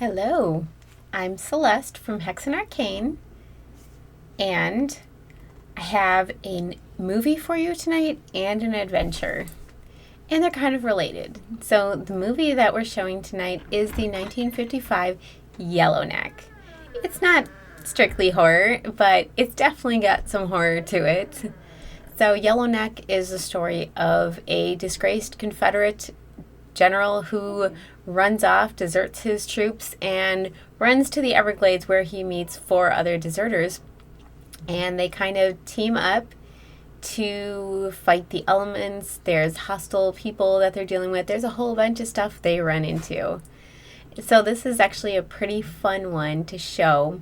Hello, I'm Celeste from Hexen Arcane, and I have a movie for you tonight and an adventure. And they're kind of related. So, the movie that we're showing tonight is the 1955 Yellowneck. It's not strictly horror, but it's definitely got some horror to it. So, Yellowneck is the story of a disgraced Confederate general who runs off, deserts his troops, and runs to the Everglades where he meets four other deserters. And they kind of team up to fight the elements. There's hostile people that they're dealing with. There's a whole bunch of stuff they run into. So this is actually a pretty fun one to show.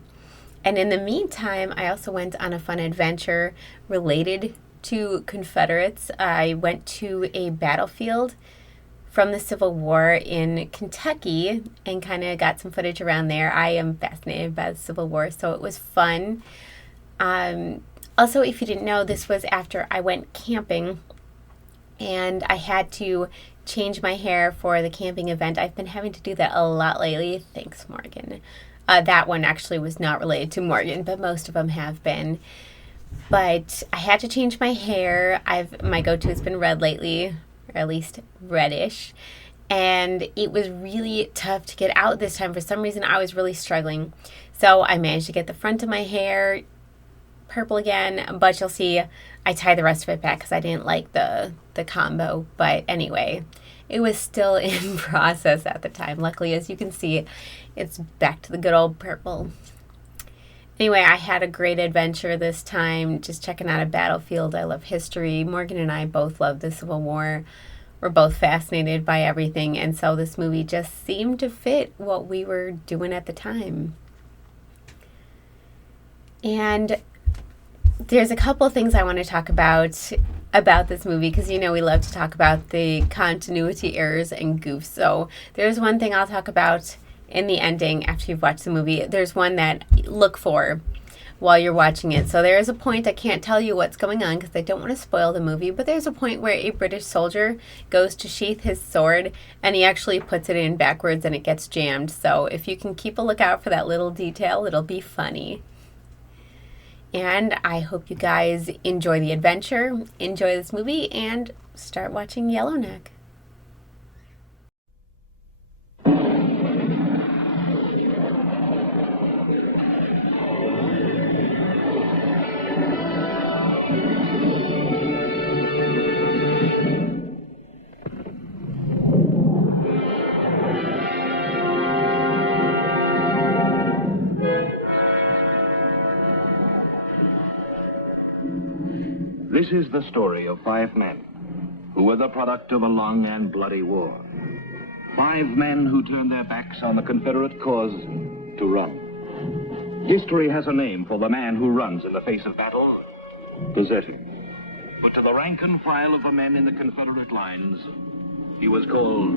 And in the meantime, I also went on a fun adventure related to Confederates. I went to a battlefield from the Civil War in Kentucky and kind of got some footage around there. I am fascinated by the Civil War, so it was fun. Also, if you didn't know, this was after I went camping and I had to change my hair for the camping event. I've been having to do that a lot lately. Thanks, Morgan. That one actually was not related to Morgan, but most of them have been. But I had to change my hair. My go-to has been red lately, or at least reddish. And it was really tough to get out this time. For some reason, I was really struggling. So I managed to get the front of my hair purple again, but you'll see I tied the rest of it back because I didn't like the combo. But anyway, it was still in process at the time. Luckily, as you can see, it's back to the good old purple. Anyway, I had a great adventure this time, just checking out a battlefield. I love history. Morgan and I both love the Civil War. We're both fascinated by everything, and so this movie just seemed to fit what we were doing at the time. And there's a couple of things I want to talk about this movie because we love to talk about the continuity errors and goofs. So there's one thing I'll talk about in the ending after you've watched the movie. There's one that look for while you're watching it. So there is a point, I can't tell you what's going on because I don't want to spoil the movie, but there's a point where a British soldier goes to sheath his sword and he actually puts it in backwards and it gets jammed. So if you can keep a lookout for that little detail, it'll be funny. And I hope you guys enjoy the adventure, enjoy this movie, and start watching Yellowneck. This is the story of 5 men who were the product of a long and bloody war. 5 men who turned their backs on the Confederate cause to run. History has a name for the man who runs in the face of battle, deserting. But to the rank and file of the men in the Confederate lines, he was called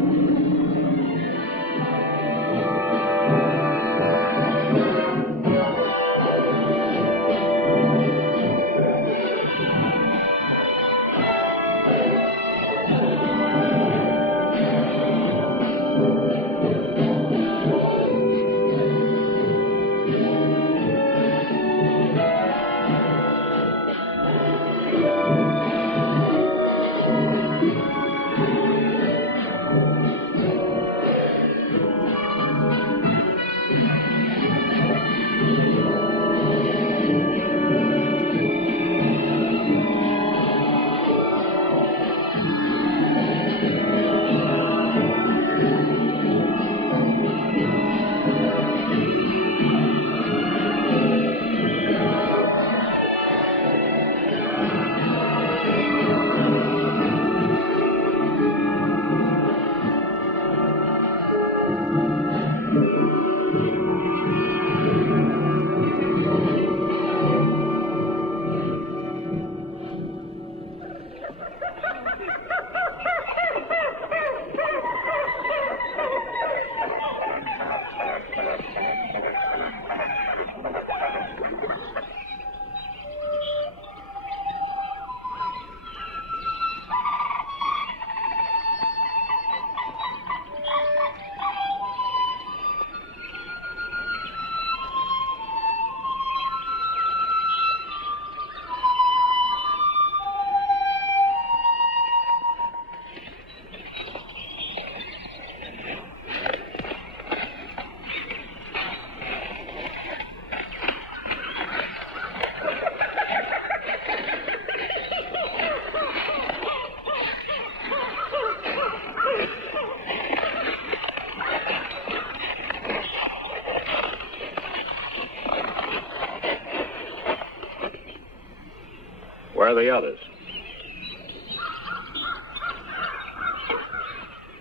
Where are the others?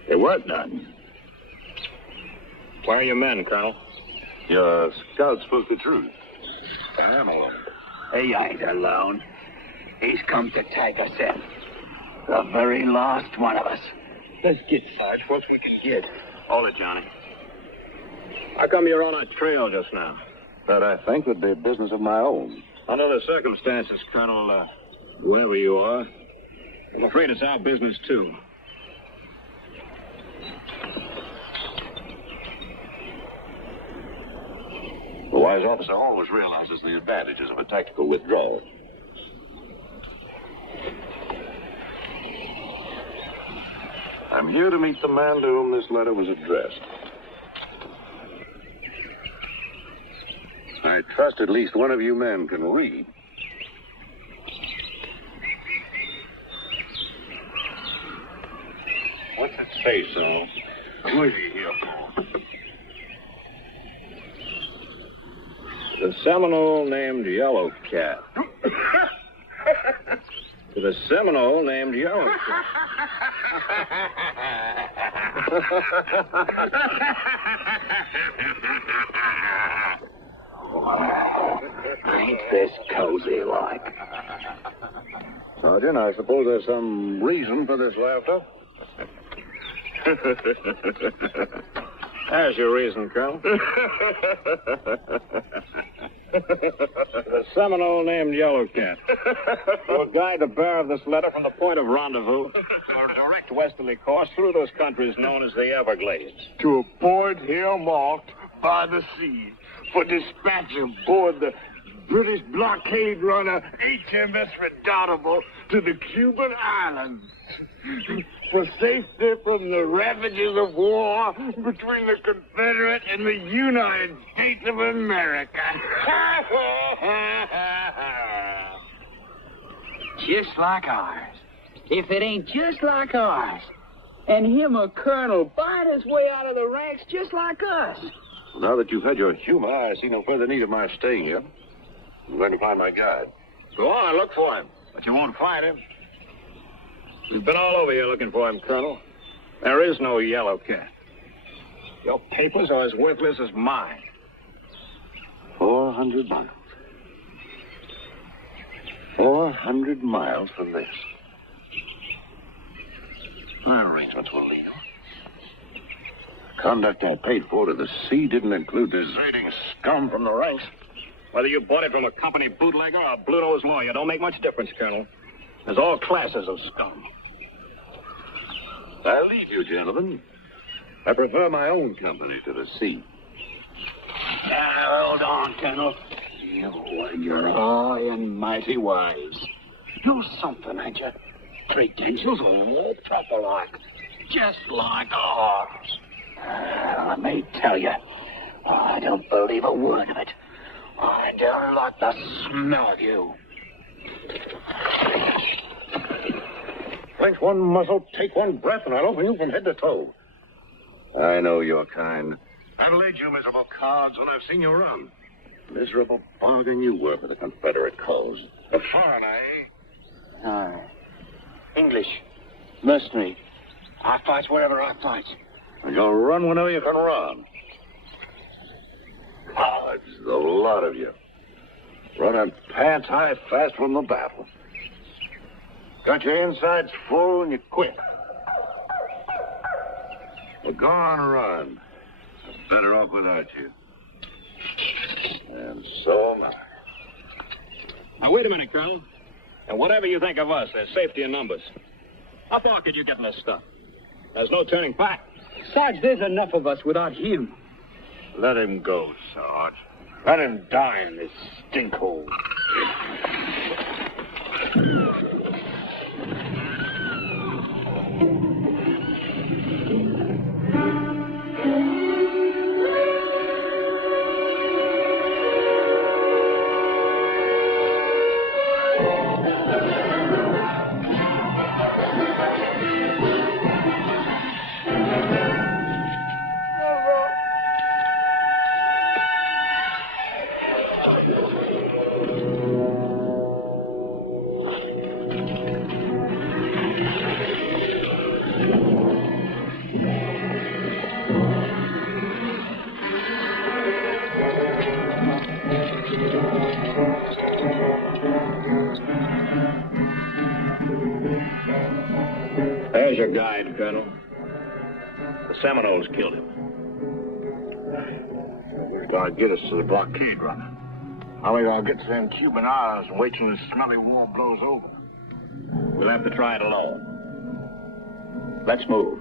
There weren't none. Where are your men, Colonel? Your scout spoke the truth. I am alone. He ain't alone. He's come to take us in. The very last one of us. Let's get, Sarge, what we can get. Hold it, Johnny. How come you're on our trail just now? That I think would be business of my own. Under the circumstances, Colonel, whoever you are, I'm afraid it's our business, too. The wise officer always realizes the advantages of a tactical withdrawal. I'm here to meet the man to whom this letter was addressed. I trust at least one of you men can read. What's it say, so? Who is he here for? The Seminole named Yellow Cat. To the Seminole named Yellow Cat. Wow. Ain't this cozy like? Sergeant, I suppose there's some reason for this laughter. There's your reason, Colonel. The Seminole named Yellow Cat will guide the bearer of this letter from the point of rendezvous on a direct westerly course through those countries known as the Everglades. To a point here marked by the sea for dispatch aboard the British blockade runner HMS Redoubtable to the Cuban islands. For safety from the ravages of war between the Confederate and the United States of America. Just like ours. If it ain't just like ours. And him a colonel buying his way out of the ranks just like us. Now that you've had your humor, I see no further need of my staying here. I'm going to find my guide. Go on, look for him. But you won't find him. We've been all over here looking for him, Colonel. There is no Yellow Cat. Your papers are as worthless as mine. 400 miles. 400 miles from this. My arrangements will lead him. Conduct I paid for to the sea didn't include deserting scum from the ranks. Whether you bought it from a company bootlegger or a blue-nosed lawyer, don't make much difference, Colonel. There's all classes of scum. I leave you, gentlemen. I prefer my own company to the sea. Now, hold on, Colonel. You're high and mighty wise. You're something, ain't you? Credentials all proper-like. Just like ours. Let me tell you, I don't believe a word of it. I don't like the smell of you. Clench one muscle, take one breath, and I'll open you from head to toe. I know your kind. I've laid you miserable cards when I've seen you run. Miserable bargain you were for the Confederate cause. A foreigner, eh? Aye. English. Mercenary. I fight wherever I fight. And you'll run whenever you can run. Cowards, the lot of you. Running pants high fast from the battle. Got your insides full and you quit. Well, go on and run. I'm better off without you. And so am I. Now, wait a minute, Colonel. And whatever you think of us, there's safety in numbers. How far could you get in this stuff? There's no turning back. Sarge, there's enough of us without him. Let him go, Sarge. Let him die in this stinkhole. guide, Colonel. The Seminoles killed him. We're gonna get us to the blockade runner. How are we gonna get to them Cuban islands and wait till the smelly war blows over? We'll have to try it alone. Let's move.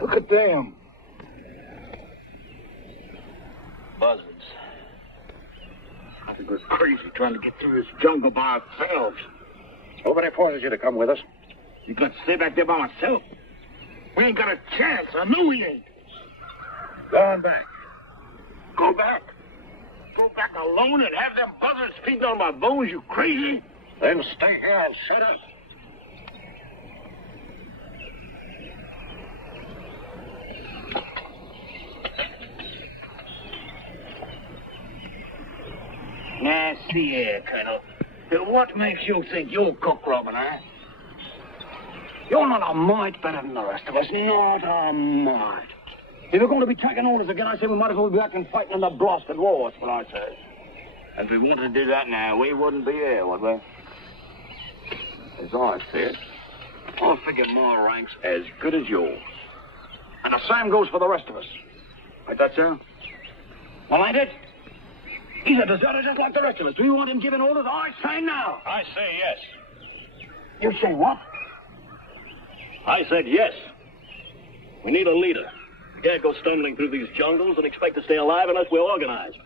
Look at them. Buzzards. I think we're crazy trying to get through this jungle by ourselves. Nobody forces you to come with us. You got to stay back there by myself. We ain't got a chance. I know we ain't. Go on back. Go back? Go back alone and have them buzzards feeding on my bones, you crazy? Then stay here and shut up. Now, see here, Colonel. What makes you think you're cook robbing, huh? You're not a mite better than the rest of us. Not a mite. If we're going to be taking orders again, I say we might as well be back and fighting in the blasted war. That's what I say. And if we wanted to do that now, we wouldn't be here, would we? As I see it, I figure my rank's as good as yours. And the same goes for the rest of us. Ain't that so? Well, ain't it? He's a deserter just like the rest of us. Do you want him giving orders? I say no. I say yes. You say what? I said yes. We need a leader. We can't go stumbling through these jungles and expect to stay alive unless we're organized.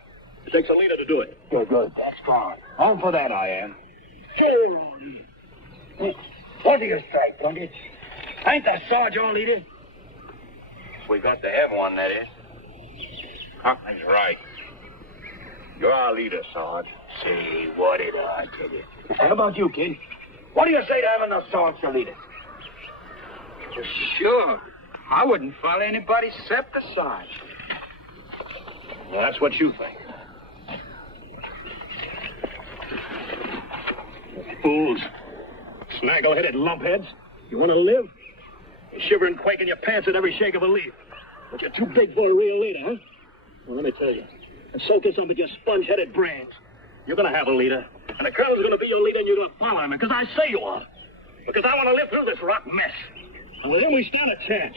It takes a leader to do it. Good. That's fine. On for that, I am. Sure. What do you say, Plunkett? Ain't the Sarge our leader? We got to have one, that is. Huckman's right. You're our leader, Sarge. Say, what did I tell you? How about you, kid? What do you say to having the Sarge your leader? Sure. I wouldn't follow anybody except the Sarge. Well, that's what you think. Fools. Snaggle-headed lumpheads. You want to live? You shiver and quake in your pants at every shake of a leaf. But you're too big for a real leader, huh? Well, let me tell you. And soak in some with your sponge-headed brains. You're going to have a leader. And the colonel's going to be your leader, and you're going to follow him. Because I say you are. Because I want to live through this rock mess. And with him, we stand a chance.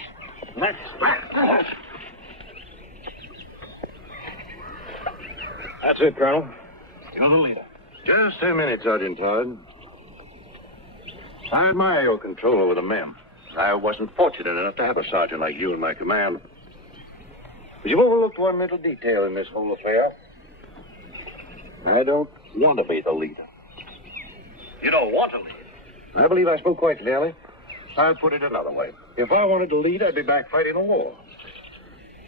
That's it, Colonel. You're the leader. Just a minute, Sergeant Todd. I admire your control over the men. I wasn't fortunate enough to have a sergeant like you in my command. But you've overlooked one little detail in this whole affair. I don't want to be the leader. You don't want to lead. I believe I spoke quite clearly. I'll put it another way. If I wanted to lead, I'd be back fighting a war.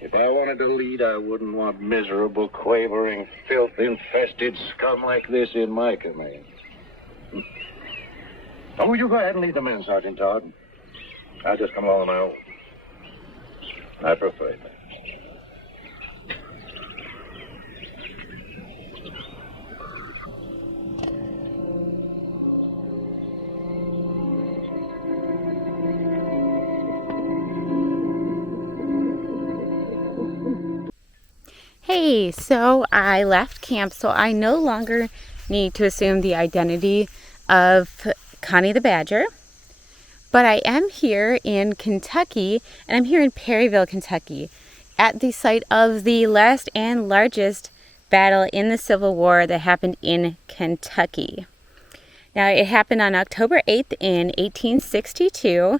If I wanted to lead, I wouldn't want miserable, quavering, filth-infested scum like this in my command. Oh, you go ahead and lead the men, Sergeant Todd. I'll just come along on my own. I prefer it. Hey, so I left camp, so I no longer need to assume the identity of Connie the Badger. But I am here in Kentucky, and I'm here in Perryville, Kentucky, at the site of the last and largest battle in the Civil War that happened in Kentucky. Now, it happened on October 8th in 1862,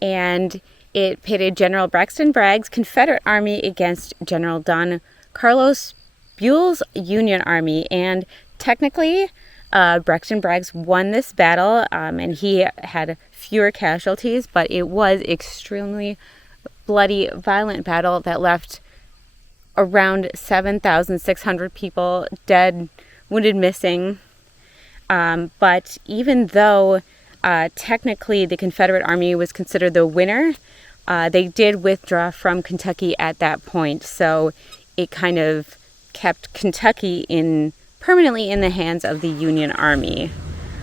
and it pitted General Braxton Bragg's Confederate Army against General Don Carlos Buell's Union Army. And technically, Braxton Bragg won this battle, and he had fewer casualties, but it was extremely bloody, violent battle that left around 7,600 people dead, wounded, missing. But even though technically the Confederate Army was considered the winner, they did withdraw from Kentucky at that point, so it kind of kept Kentucky permanently in the hands of the Union Army.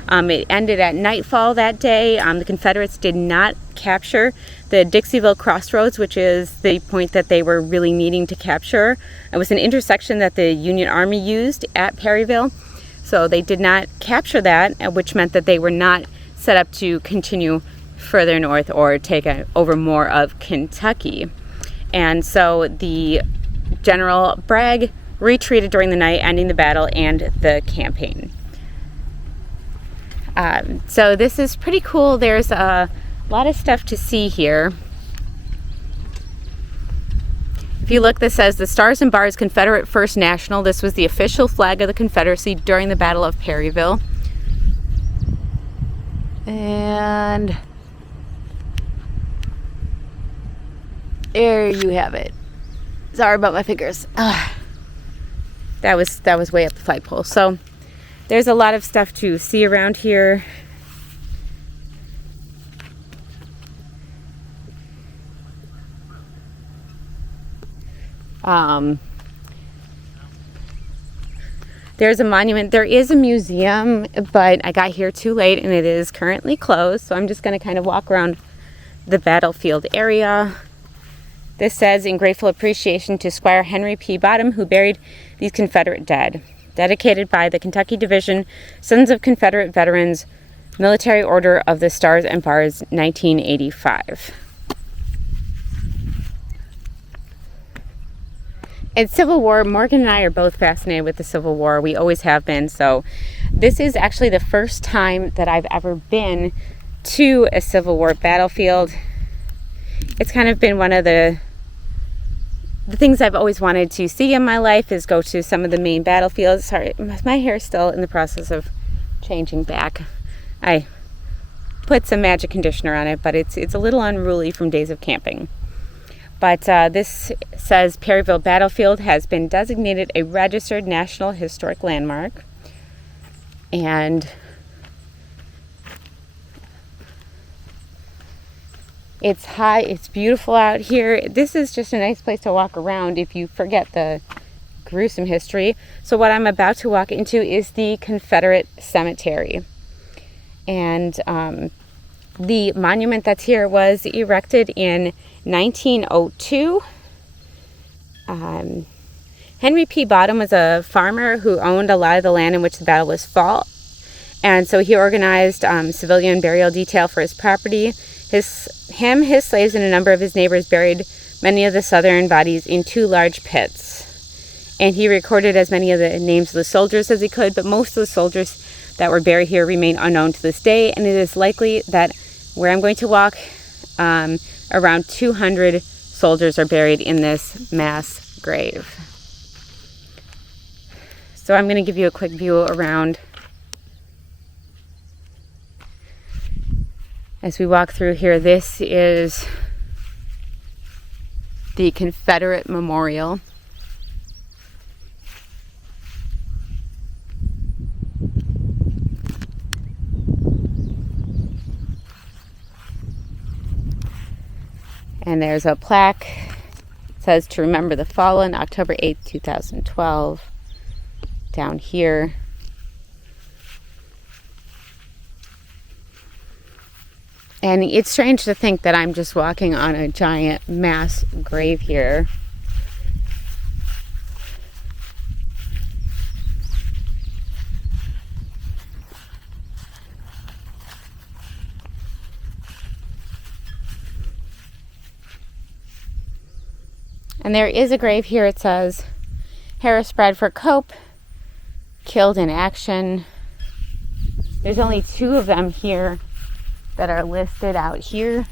It ended at nightfall that day. The Confederates did not capture the Dixieville Crossroads, which is the point that they were really needing to capture. It was an intersection that the Union Army used at Perryville, so they did not capture that, which meant that they were not set up to continue further north or take over more of Kentucky. And so the General Bragg retreated during the night, ending the battle and the campaign. So this is pretty cool. There's a lot of stuff to see here. If you look, this says the Stars and Bars Confederate First National. This was the official flag of the Confederacy during the Battle of Perryville. And there you have it. Sorry about my fingers. That was way up the flagpole. So there's a lot of stuff to see around here. There's a monument. There is a museum, but I got here too late and it is currently closed. So I'm just going to kind of walk around the battlefield area. This says, in grateful appreciation to Squire Henry P. Bottom, who buried these Confederate dead. Dedicated by the Kentucky Division, Sons of Confederate Veterans, Military Order of the Stars and Bars, 1985. In Civil War, Morgan and I are both fascinated with the Civil War. We always have been. So this is actually the first time that I've ever been to a Civil War battlefield. It's kind of been one of the things I've always wanted to see in my life, is go to some of the main battlefields. Sorry, my hair is still in the process of changing back. I put some magic conditioner on it, but it's a little unruly from days of camping. But this says Perryville Battlefield has been designated a registered National Historic Landmark. And it's high, it's beautiful out here. This is just a nice place to walk around if you forget the gruesome history. So what I'm about to walk into is the Confederate Cemetery. And the monument that's here was erected in 1902. Henry P. Bottom was a farmer who owned a lot of the land in which the battle was fought. And so he organized civilian burial detail for his property. His slaves, and a number of his neighbors buried many of the Southern bodies in 2 large pits. And he recorded as many of the names of the soldiers as he could, but most of the soldiers that were buried here remain unknown to this day. And it is likely that where I'm going to walk, around 200 soldiers are buried in this mass grave. So I'm going to give you a quick view around as we walk through here. This is the Confederate Memorial. And there's a plaque. It says to remember the fallen, October 8th, 2012. Down here. And it's strange to think that I'm just walking on a giant mass grave here. And there is a grave here. It says Harris Bradford Cope, killed in action. There's only 2 of them here that are listed out here.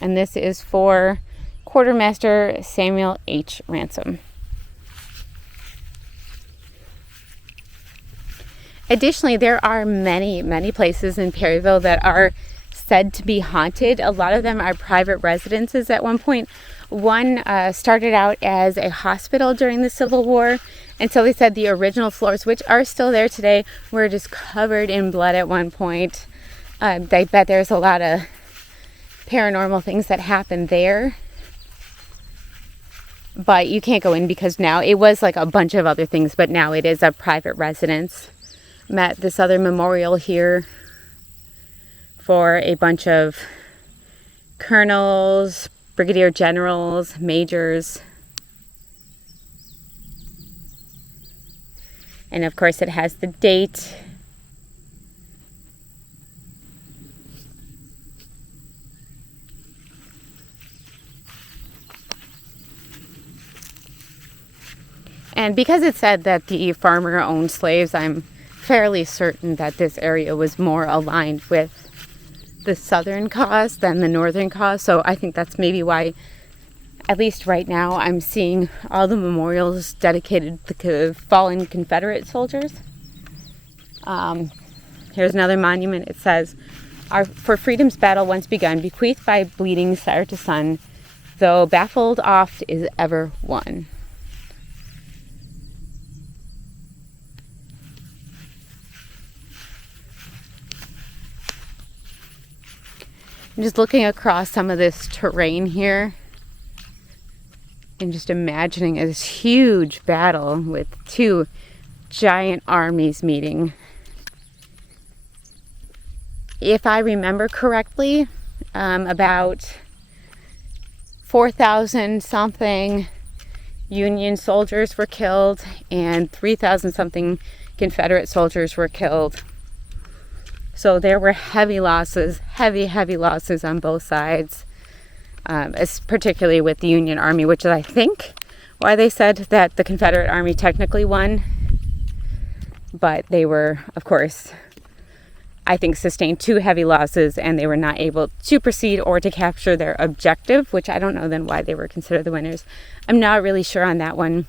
And this is for Quartermaster Samuel H. Ransom. Additionally, there are many places in Perryville that are said to be haunted. A lot of them are private residences at one point. One started out as a hospital during the Civil War, and so they said the original floors, which are still there today, were just covered in blood at one point. They bet there's a lot of paranormal things that happened there, but you can't go in because now it was like a bunch of other things, but now it is a private residence. Met this other memorial here for a bunch of colonels, brigadier generals, majors. And of course it has the date. And because it said that the farmer owned slaves, I'm fairly certain that this area was more aligned with the Southern cause than the Northern cause. So I think that's maybe why, at least right now, I'm seeing all the memorials dedicated to the fallen Confederate soldiers. Here's another monument. It says, for freedom's battle once begun, bequeathed by bleeding sire to son, though baffled oft is ever won. I'm just looking across some of this terrain here and just imagining this huge battle with 2 giant armies meeting. If I remember correctly, about 4,000 something Union soldiers were killed and 3,000 something Confederate soldiers were killed. So there were heavy losses on both sides, particularly with the Union Army, which is, I think, why they said that the Confederate Army technically won. But they were, of course, I think, sustained 2 heavy losses, and they were not able to proceed or to capture their objective, which I don't know then why they were considered the winners. I'm not really sure on that one.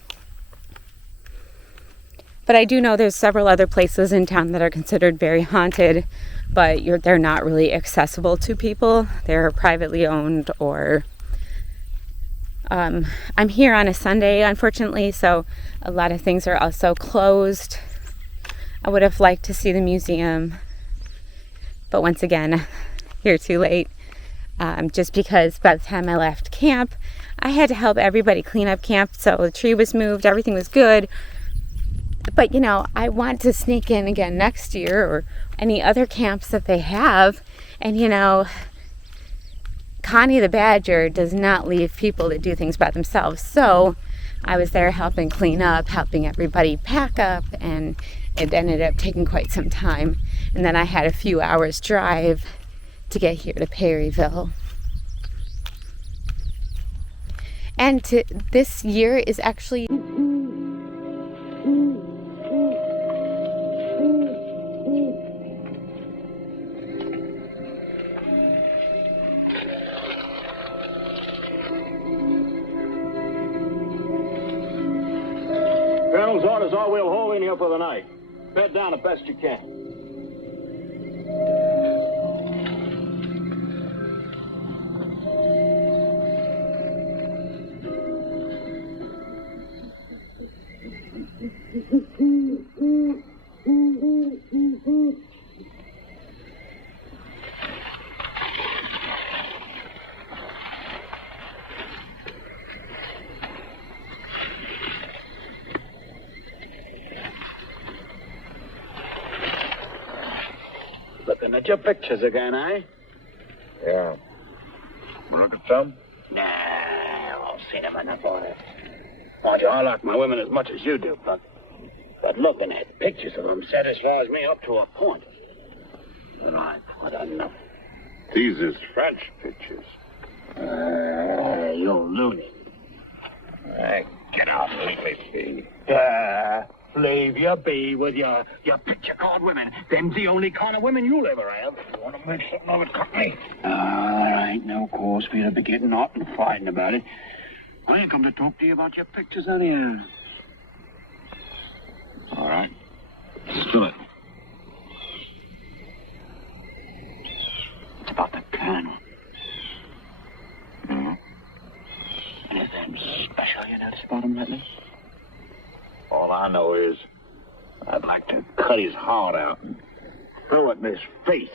But I do know there's several other places in town that are considered very haunted, but they're not really accessible to people. They're privately owned, or I'm here on a Sunday, unfortunately, so a lot of things are also closed. I would have liked to see the museum, but once again, here too late. Just because by the time I left camp, I had to help everybody clean up camp, so the tree was moved, everything was good. But, you know, I want to sneak in again next year or any other camps that they have. And, you know, Connie the Badger does not leave people to do things by themselves. So I was there helping clean up, helping everybody pack up, and it ended up taking quite some time. And then I had a few hours drive to get here to Perryville. And this year is actually... Colonel's orders are we'll hold in here for the night. Bed down the best you can. Looking at your pictures again, eh? Yeah. Look at some? Nah, I've seen them enough on it. Mind you, I like my women as much as you do, but looking at pictures of them satisfies me up to a point. And I don't know. These is French pictures. You loony. Get off, leave me be. Leave you be with your picture card women. Them's the only kind of women you'll ever have. You want to make something of it, Courtleigh? There ain't no cause for you to be getting hot and fighting about it. I ain't come to talk to you about your pictures anyhow. All right. Spill it. It's about the Colonel. Mm-hmm. Anything special you noticed about him lately? All I know is I'd like to cut his heart out and throw it in his face.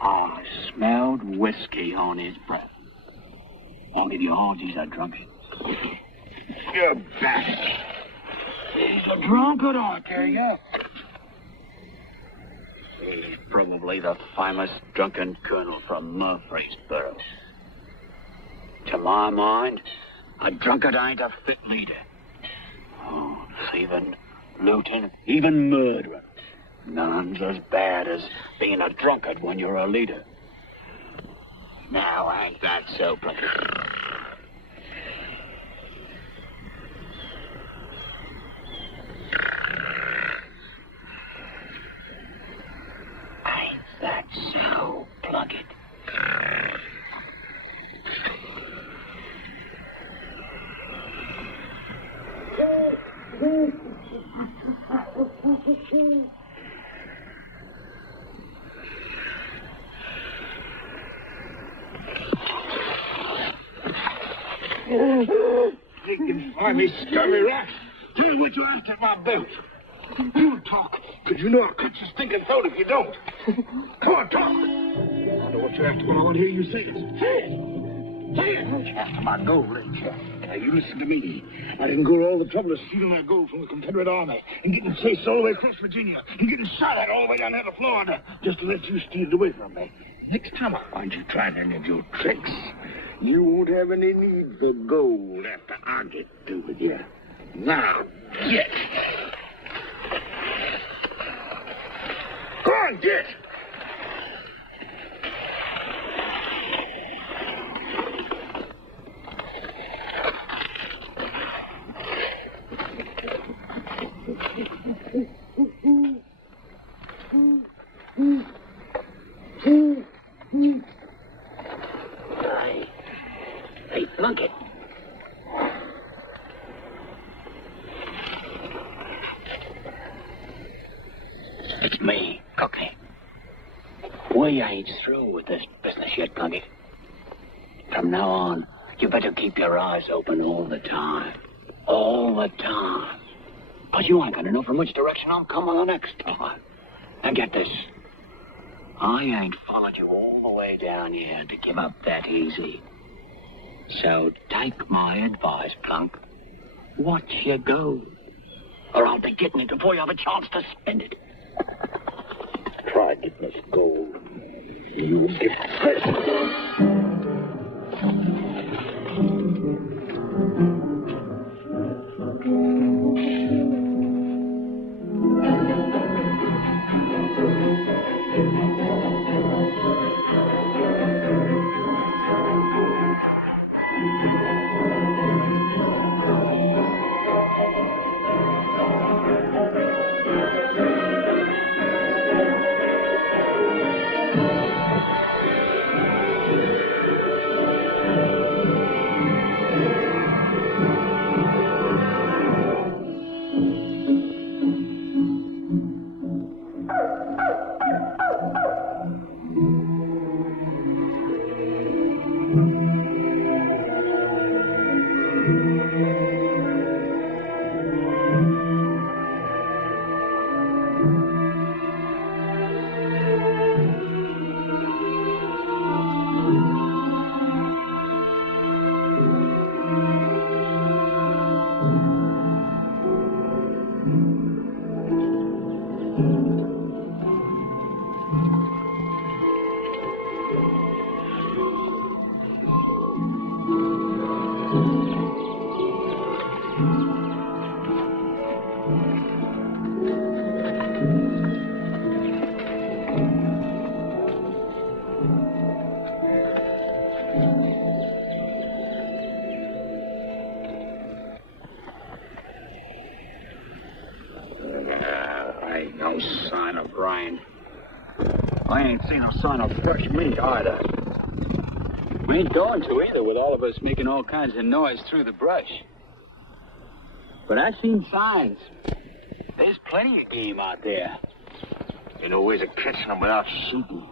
I smelled whiskey on his breath. I'll give you all these are drunken. You bastard. He's a drunkard, I tell you. He's probably the famous drunken colonel from Murfreesboro. To my mind, a drunkard ain't a fit leader. Oh, thieving, looting, even murdering. None's as bad as being a drunkard when you're a leader. Now, ain't that so, Plunkett? Ain't that so, Plunkett? You can find me scurvy rats. Tell me what you asked at my belt. You talk, because you know I'll cut your stinking throat if you don't. Come on, talk. I know what you asked, but I want to hear you say it. Say it. Say it. After my gold, ain't you? Now, you listen to me. I didn't go to all the trouble of stealing that gold from the Confederate Army and getting chased all the way across Virginia and getting shot at all the way down there to Florida just to let you steal it away from me. Next time I find you trying any of your tricks, you won't have any need for gold after I get through with you. Now, get. Go on, get. Hey, Plunkett. It's me, Courtleigh. We ain't through with this business yet, Gunny. From now on, you better keep your eyes open all the time. All the time. Because you ain't gonna know from which direction I'm coming the next time. And get this. I ain't followed you all the way down here to give up that easy. So take my advice, Plunk. Watch your go. Or I'll be getting it before you have a chance to spend it. Try getting this gold. You get this. No sign of rain. I ain't seen no sign of fresh meat either. We ain't going to either, with all of us making all kinds of noise through the brush. But I've seen signs. There's plenty of game out there. Ain't no ways of catching them without shooting.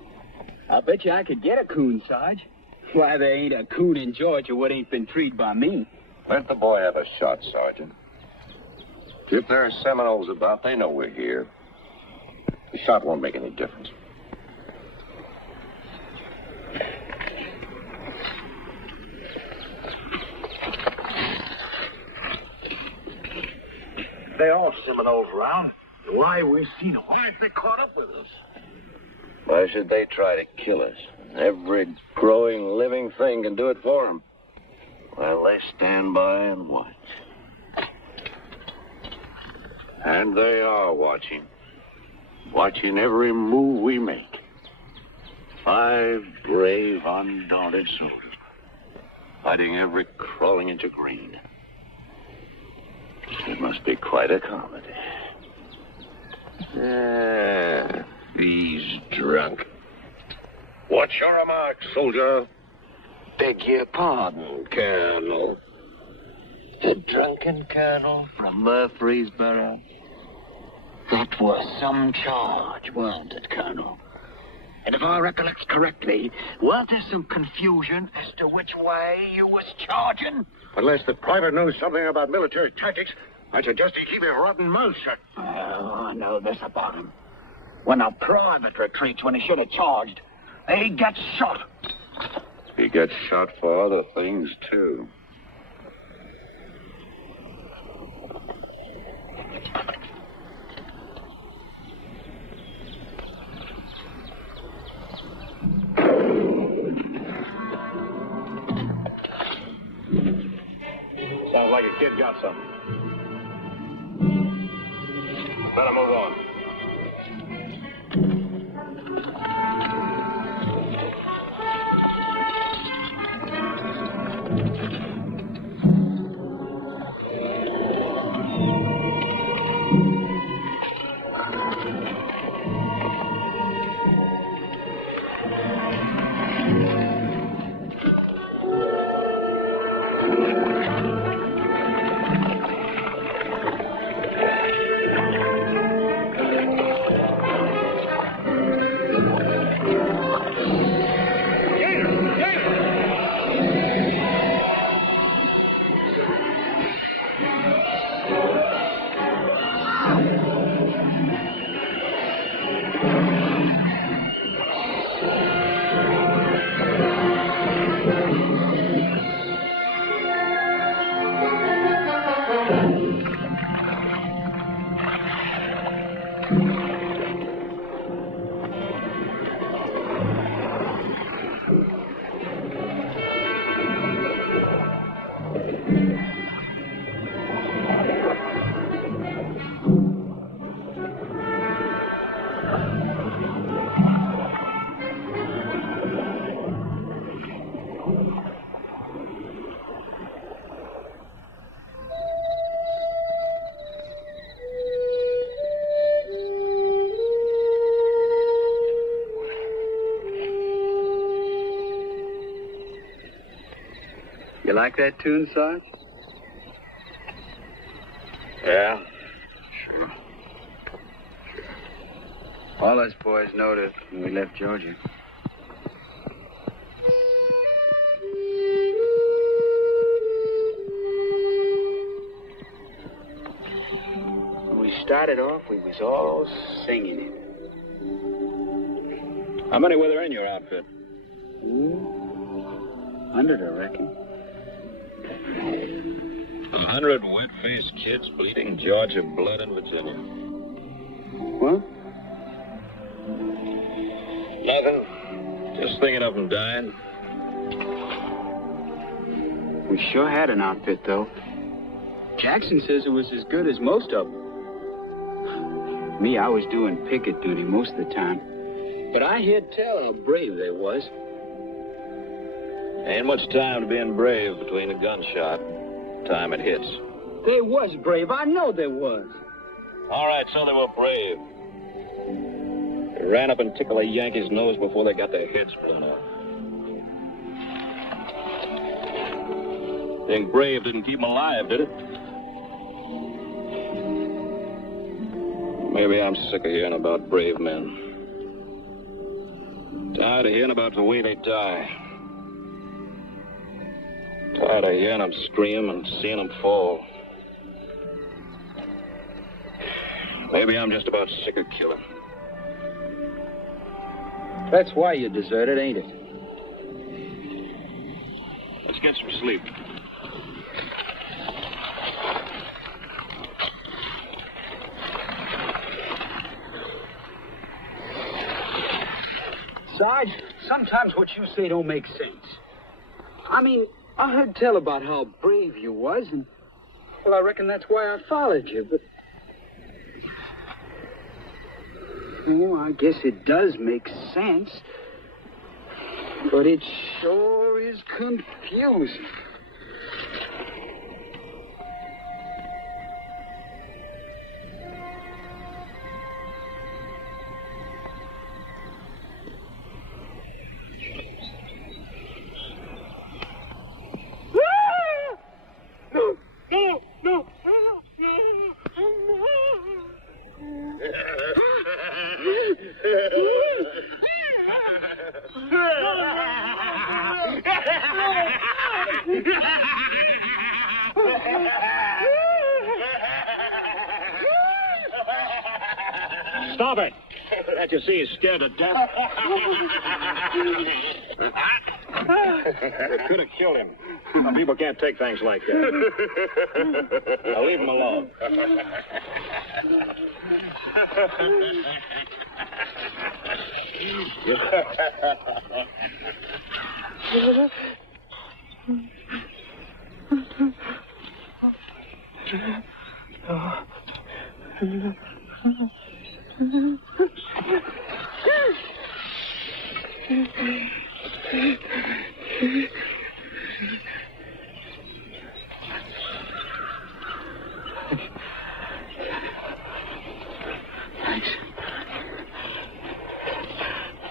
I bet you I could get a coon, Sarge. Why, there ain't a coon in Georgia what ain't been treed by me. Let the boy have a shot, Sergeant. If there are Seminoles about, they know we're here. The shot won't make any difference. They all Seminoles around. Why we seen them? Why ain't they caught up with us? Why should they try to kill us? Every growing, living thing can do it for them. While they stand by and watch. And they are watching. Watching every move we make. 5 brave, undaunted soldiers. Fighting every crawling inch of green. It must be quite a comedy. He's drunk. What's your remark, soldier? Beg your pardon, Colonel. The drunken colonel from Murfreesboro. That was some charge, wasn't it, Colonel? And if I recollect correctly, was there some confusion as to which way you was charging? Unless the private knows something about military tactics, I suggest he keep his rotten mouth shut. Oh, I know this about him. When a private retreats when he should have charged, he gets shot. He gets shot for other things, too. Sounds like a kid got something. Let him move on. You like that tune, Sarge? Yeah, sure. All us boys knowed it when we left Georgia. When we started off, we was all singing it. How many were there in your outfit? 100, I reckon. 100 wet-faced kids bleeding Georgia blood in Virginia. What? Nothing. Just thinking of them dying. We sure had an outfit, though. Jackson says it was as good as most of them. Me, I was doing picket duty most of the time. But I heard tell how brave they was. Ain't much time to being brave between a gunshot and time it hits. They was brave. I know they was. All right, so they were brave. They ran up and tickled a Yankee's nose before they got their heads blown off. Being brave didn't keep them alive, did it? Maybe I'm sick of hearing about brave men. Tired of hearing about the way they die. Tired of hearing them scream and seeing them fall. Maybe I'm just about sick of killing. That's why you deserted, ain't it? Let's get some sleep. Sarge, sometimes what you say don't make sense. I mean, I heard tell about how brave you was, and, well, I reckon that's why I followed you, but... Well, I guess it does make sense. But it sure is confusing. Stop it! Can't you see he's scared to death? They could have killed him. Some people can't take things like that. Now leave him alone.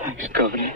Thanks, Governor.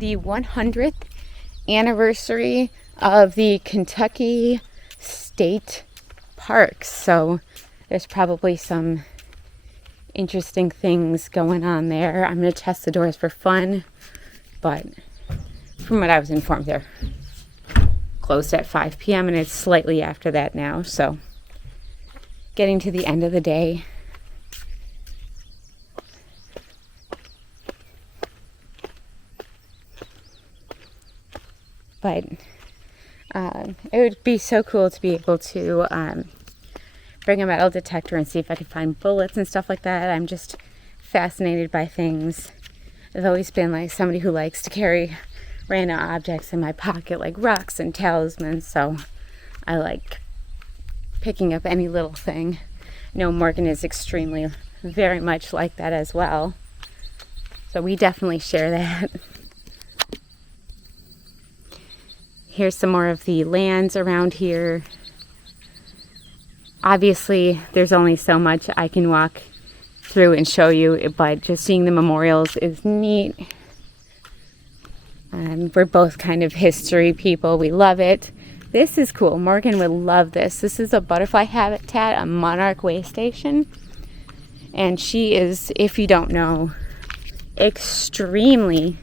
the 100th anniversary of the Kentucky State Parks. So there's probably some interesting things going on there. I'm going to test the doors for fun, but from what I was informed, they're closed at 5 p.m. and it's slightly after that now. So getting to the end of the day. But it would be so cool to be able to bring a metal detector and see if I could find bullets and stuff like that. I'm just fascinated by things. I've always been like somebody who likes to carry random objects in my pocket, like rocks and talismans, so I like picking up any little thing. I know Morgan is very much like that as well. So we definitely share that. Here's some more of the lands around here. Obviously, there's only so much I can walk through and show you, but just seeing the memorials is neat. We're both kind of history people. We love it. This is cool. Morgan would love this. This is a butterfly habitat, a monarch way station. And she is, if you don't know, extremely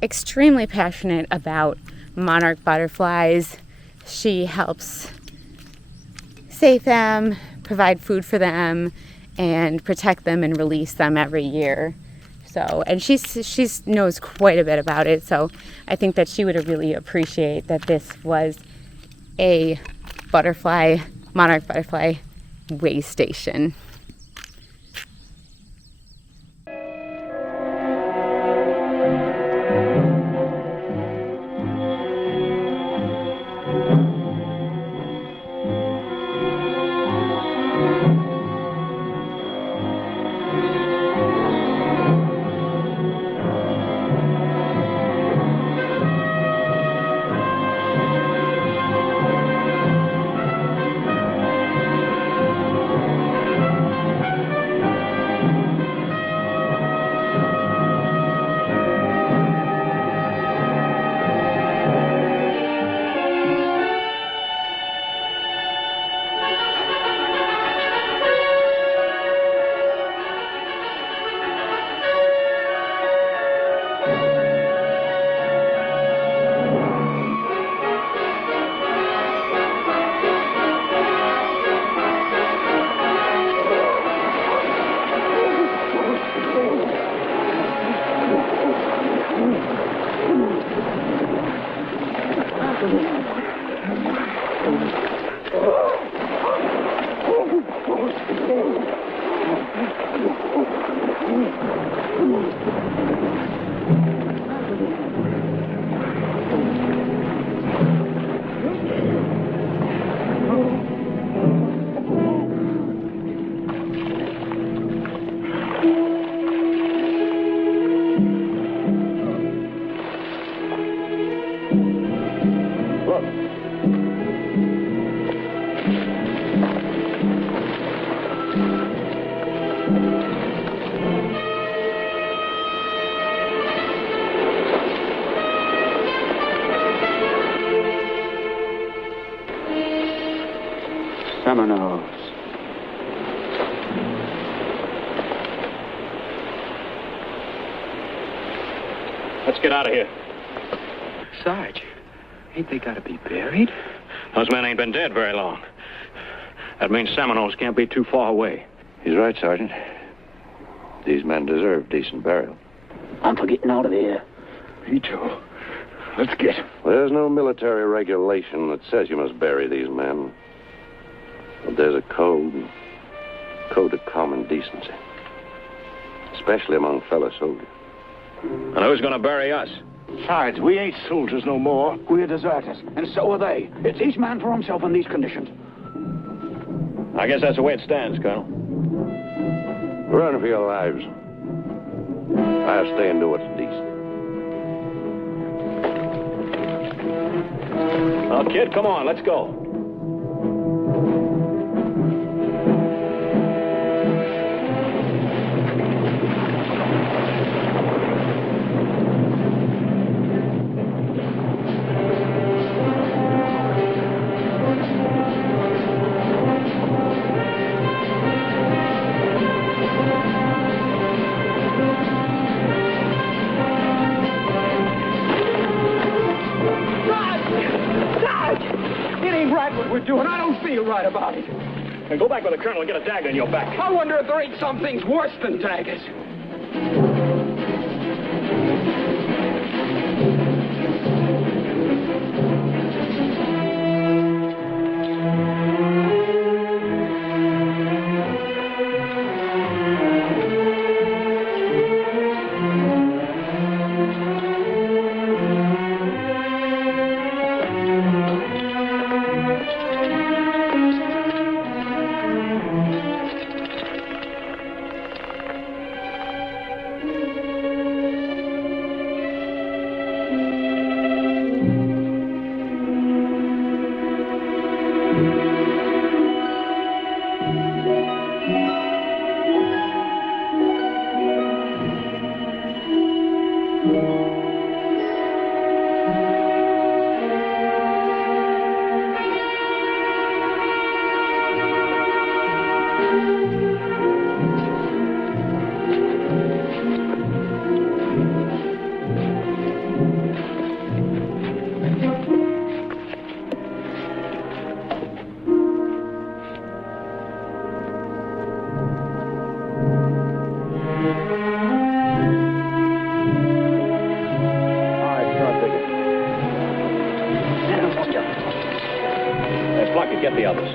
passionate about monarch butterflies. She helps save them, provide food for them, and protect them and release them every year. So, and she knows quite a bit about it, so I think that she would really appreciate that this was a monarch butterfly way station. Seminoles. Let's get out of here. Sarge, ain't they gotta be buried? Those men ain't been dead very long. That means Seminoles can't be too far away. He's right, Sergeant. These men deserve decent burial. I'm for getting out of here. Me too. Let's get. Well, there's no military regulation that says you must bury these men. But there's a code of common decency. Especially among fellow soldiers. And who's gonna bury us? Sarge, we ain't soldiers no more. We're deserters, and so are they. It's each man for himself in these conditions. I guess that's the way it stands, Colonel. Run for your lives. I'll stay and do what's decent. Oh, kid, come on, let's go. right about it. Now go back with the colonel and get a dagger in your back. I wonder if there ain't some things worse than daggers. Get the others.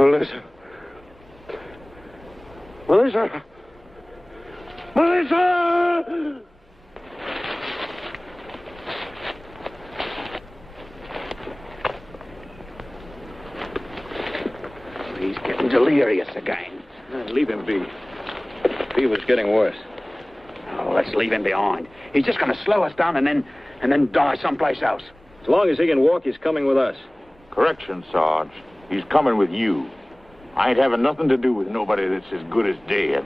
Melissa. Melissa! Melissa! He's getting delirious again. Leave him be. Fever's getting worse. Oh, let's leave him behind. He's just going to slow us down and then die someplace else. As long as he can walk, he's coming with us. Correction, Sarge. He's coming with you. I ain't having nothing to do with nobody that's as good as dead.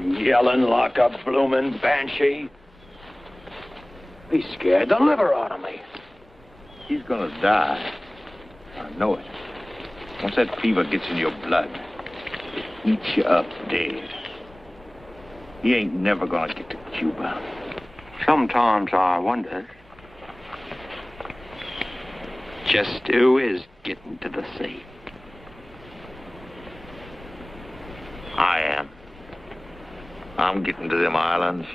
Yelling like a bloomin' banshee. He scared the liver out of me. He's gonna die. I know it. Once that fever gets in your blood, it eats you up dead. He ain't never gonna get to Cuba. Sometimes I wonder just who is getting to the sea. I am. I'm getting to them islands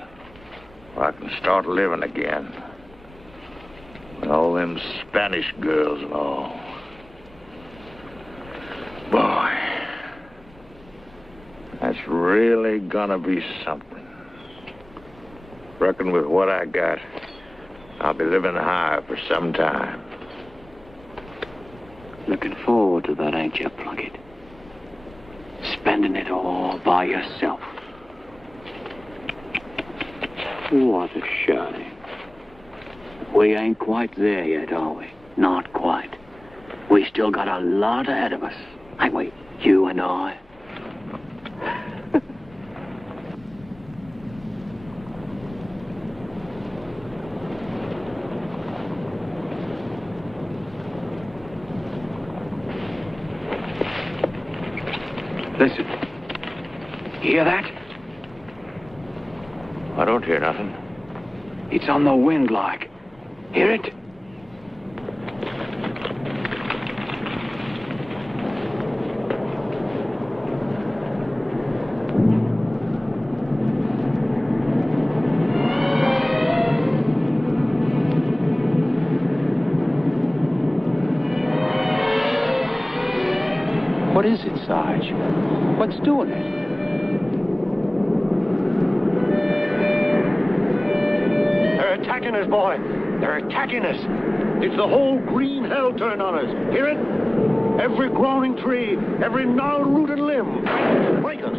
where I can start living again. With all them Spanish girls and all. Boy, that's really gonna be something. reckon with what I got, I'll be living high for some time. Looking forward to that, ain't you, Plunkett? Spending it all by yourself. What a shame. We ain't quite there yet, are we? Not quite. We still got a lot ahead of us, ain't we? You and I. Listen. You hear that? I don't hear nothing. It's on the wind like. Hear it? What is it, Sarge? What's doing it? They're attacking us, boy. They're attacking us. It's the whole green hell turned on us. Hear it? Every growing tree, every gnarled root and limb. Break us.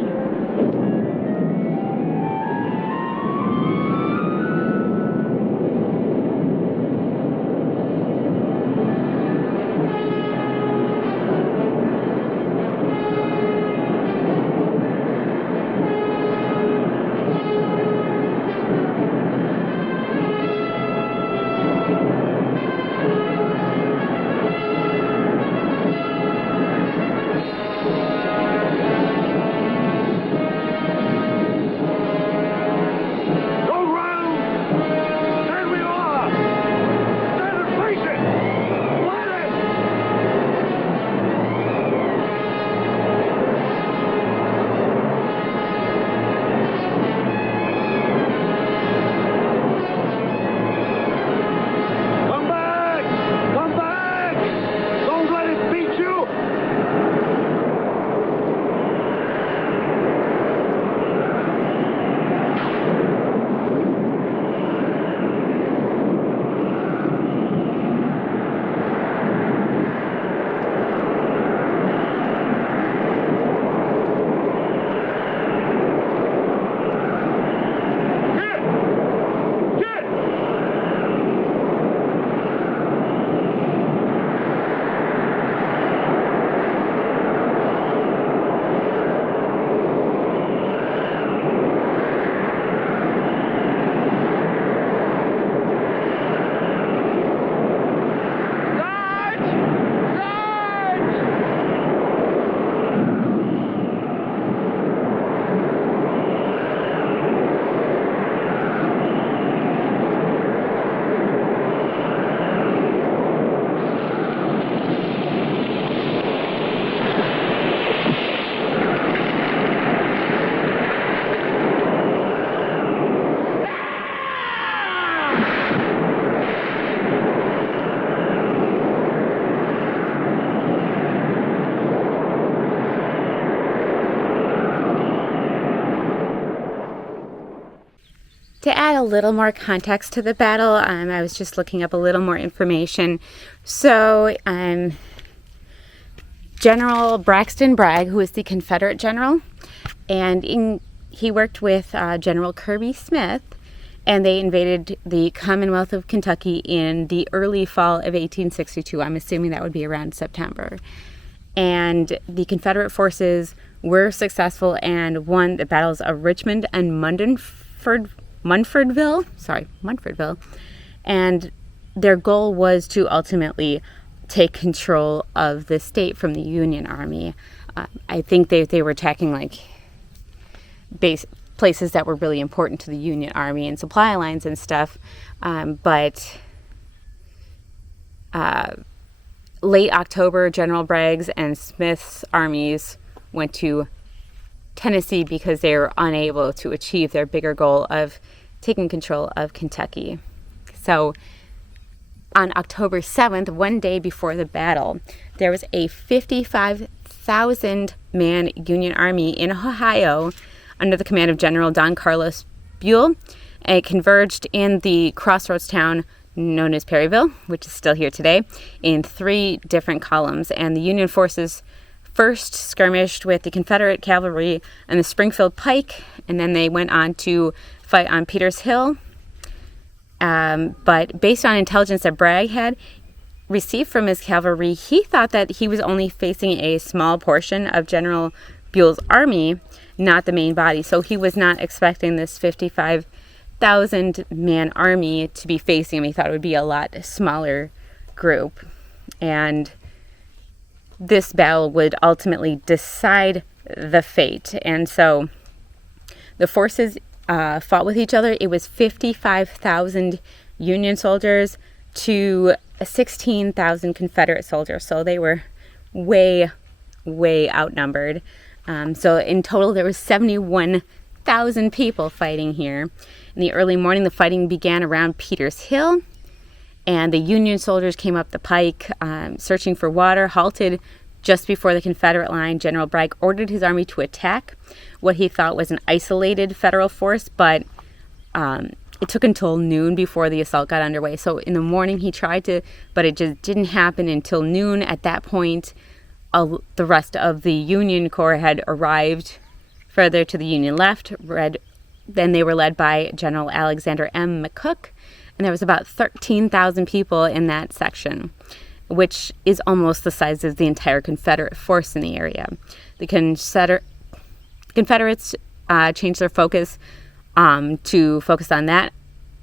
To add a little more context to the battle, I was just looking up a little more information. So, General Braxton Bragg, who was the Confederate general, and he worked with General Kirby Smith, and they invaded the Commonwealth of Kentucky in the early fall of 1862. I'm assuming that would be around September. And the Confederate forces were successful and won the battles of Richmond and Munfordville, and their goal was to ultimately take control of the state from the Union Army. I think they were attacking like places that were really important to the Union Army and supply lines and stuff, but late October, General Bragg's and Smith's armies went to Tennessee because they were unable to achieve their bigger goal of taking control of Kentucky. So on October 7th, one day before the battle, there was a 55,000-man Union Army in Ohio under the command of General Don Carlos Buell, and it converged in the crossroads town known as Perryville, which is still here today, in 3 different columns. And the Union forces first skirmished with the Confederate cavalry and the Springfield Pike, and then they went on to fight on Peters Hill. But based on intelligence that Bragg had received from his cavalry, he thought that he was only facing a small portion of General Buell's army, not the main body. So he was not expecting this 55,000-man army to be facing him. He thought it would be a lot smaller group. And this battle would ultimately decide the fate. And so the forces fought with each other. It was 55,000 Union soldiers to 16,000 Confederate soldiers. So they were way, way outnumbered. So in total, there was 71,000 people fighting here. In the early morning, the fighting began around Peters Hill, and the Union soldiers came up the pike, searching for water, halted just before the Confederate line. General Bragg ordered his army to attack what he thought was an isolated Federal force, but it took until noon before the assault got underway. So in the morning he tried to, but it just didn't happen until noon. At that point, the rest of the Union Corps had arrived further to the Union left. Then they were led by General Alexander M. McCook, and there was about 13,000 people in that section, which is almost the size of the entire Confederate force in the area. The Confederates changed their focus to focus on that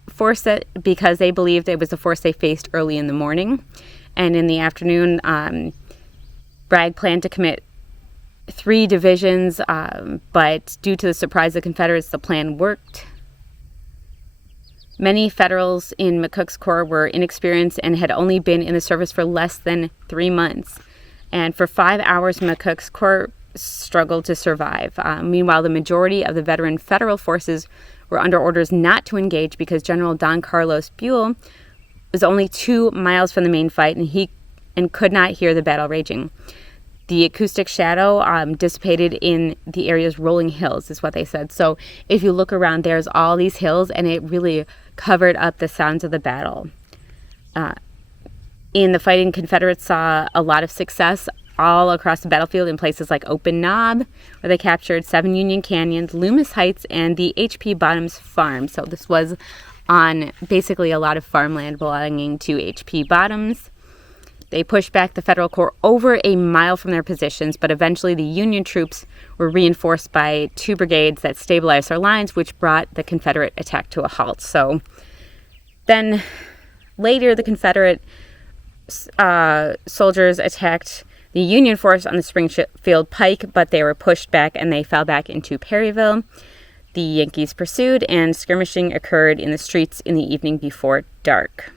force because they believed it was the force they faced early in the morning. And in the afternoon, Bragg planned to commit 3 divisions, but due to the surprise of the Confederates, the plan worked. Many Federals in McCook's corps were inexperienced and had only been in the service for less than 3 months. And for 5 hours, McCook's corps struggled to survive. Meanwhile, the majority of the veteran Federal forces were under orders not to engage because General Don Carlos Buell was only 2 miles from the main fight, and could not hear the battle raging. The acoustic shadow dissipated in the area's rolling hills, is what they said. So if you look around, there's all these hills, and it really covered up the sounds of the battle. In the fighting, Confederates saw a lot of success all across the battlefield in places like Open Knob, where they captured 7 Union Canyons, Loomis Heights, and the H.P. Bottoms Farm. So this was on basically a lot of farmland belonging to H.P. Bottoms. They pushed back the Federal Corps over a mile from their positions, but eventually the Union troops were reinforced by 2 brigades that stabilized their lines, which brought the Confederate attack to a halt. So then later the Confederate soldiers attacked the Union force on the Springfield Pike, but they were pushed back and they fell back into Perryville. The Yankees pursued, and skirmishing occurred in the streets in the evening before dark.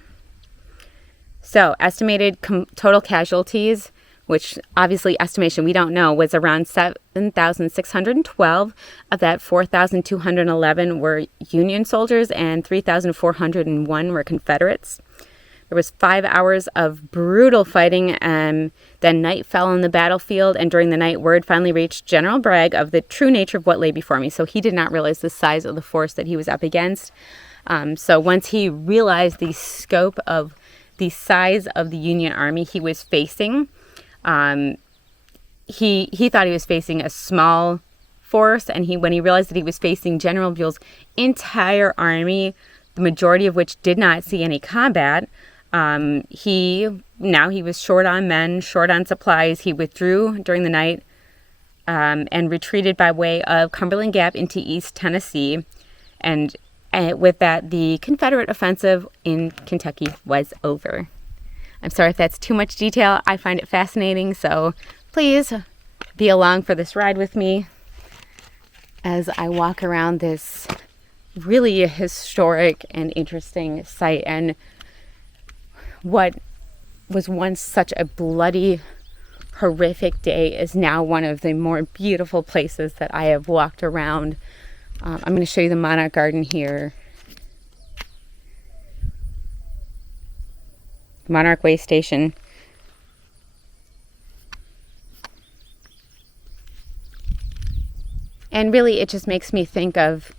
So, estimated total casualties, which obviously estimation we don't know, was around 7,612. Of that, 4,211 were Union soldiers and 3,401 were Confederates. There was 5 hours of brutal fighting, and then night fell on the battlefield, and during the night, word finally reached General Bragg of the true nature of what lay before me. So he did not realize the size of the force that he was up against. So once he realized the scope of the size of the Union army he was facing, he thought he was facing a small force, and when he realized that he was facing General Buell's entire army, the majority of which did not see any combat, he was short on men, short on supplies. He withdrew during the night and retreated by way of Cumberland Gap into East Tennessee, and with that, the Confederate offensive in Kentucky was over. I'm sorry if that's too much detail. I find it fascinating, so please be along for this ride with me as I walk around this really historic and interesting site, and what was once such a bloody, horrific day is now one of the more beautiful places that I have walked around. I'm going to show you the Monarch Garden here. Monarch Way Station. And really, it just makes me think of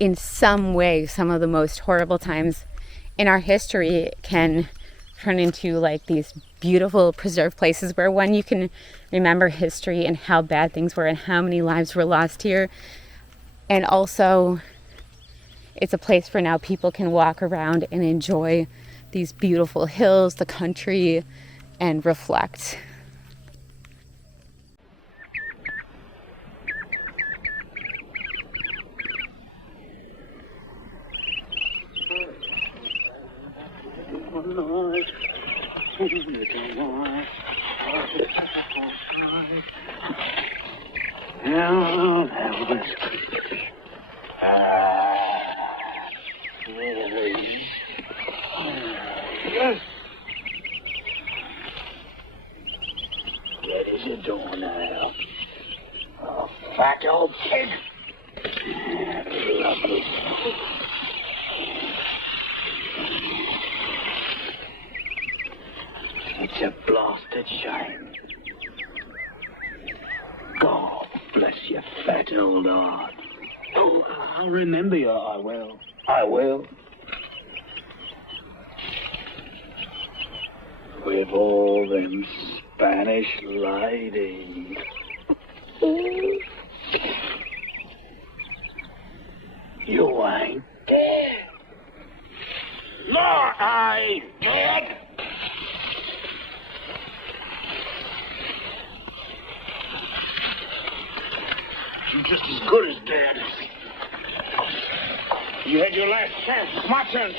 in some way, some of the most horrible times in our history can turn into like these beautiful preserved places where, one, you can remember history and how bad things were and how many lives were lost here. And also, it's a place where now people can walk around and enjoy these beautiful hills, the country, and reflect. What is you doing now? Oh, fat old pig. Lovely. It's a blasted shame. God bless you, fat old heart. Oh, I'll remember you, I will. I will. With all them Spanish ladies. You ain't dead. No, I ain't dead. You're just as good as dead. You had your last chance. My turn.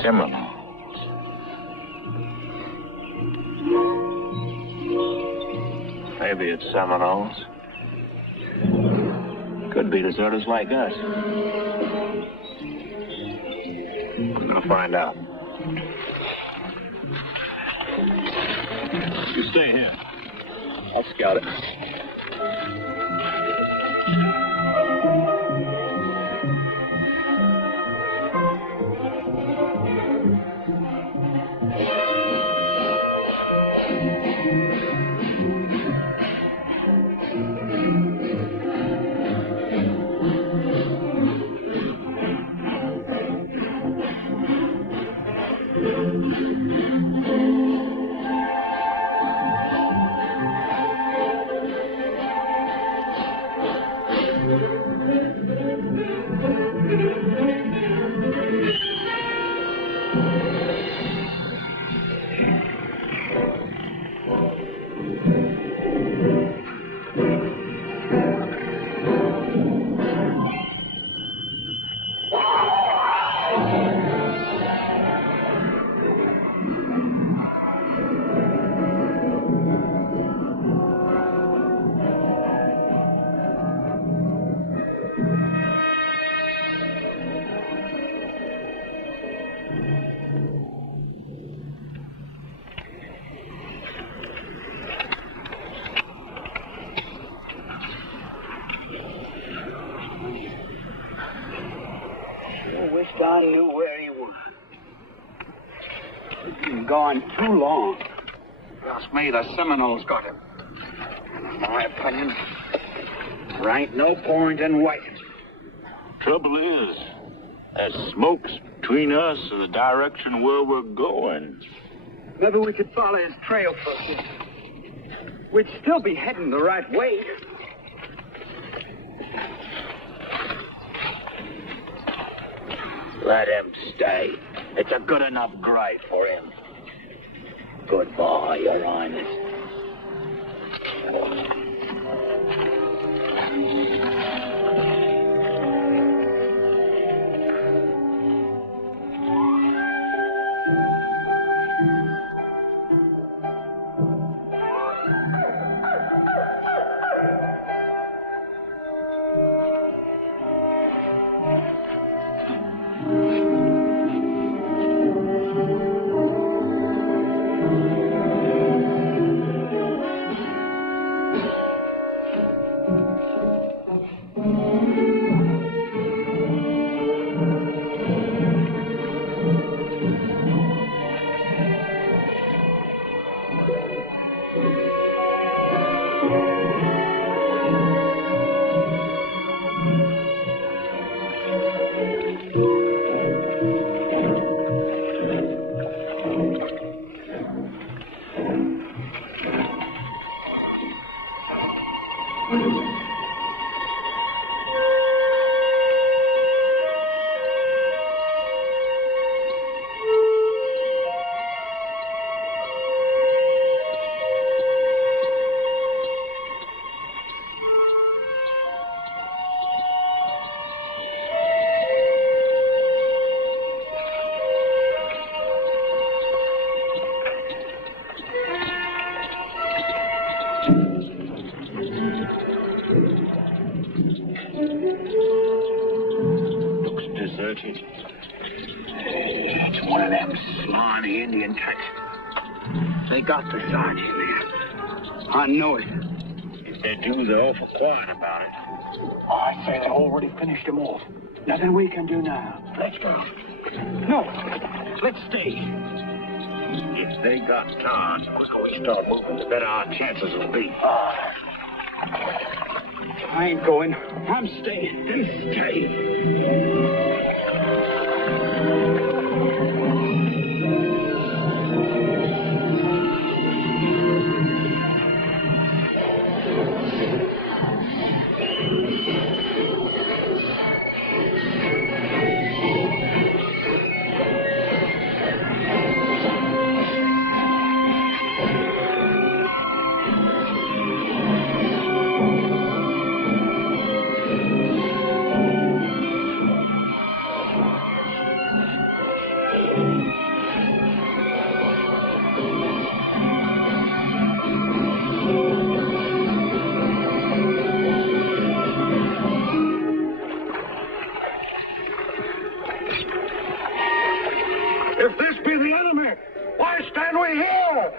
Seminoles. Maybe it's Seminoles. Could be deserters like us. I'm gonna find out. You stay here. I'll scout it. Wished I knew where he was. He's been gone too long. Trust me, the Seminoles got him. And in my opinion, there ain't no point in waiting. trouble is, that smoke's between us and the direction where we're going. Maybe we could follow his trail for a bit. We'd still be heading the right way. Let him stay. It's a good enough grave for him. Goodbye, Your Highness. It's one of them slimy Indian types. They got the sergeant there. I know it. If they do, they're awful quiet about it. I say they already finished them off. Nothing we can do now. Let's go. No, let's stay. If they got Todd, the quicker we start moving, the better our chances will be. I ain't going. I'm staying. Then stay. If this be the enemy, why stand we here?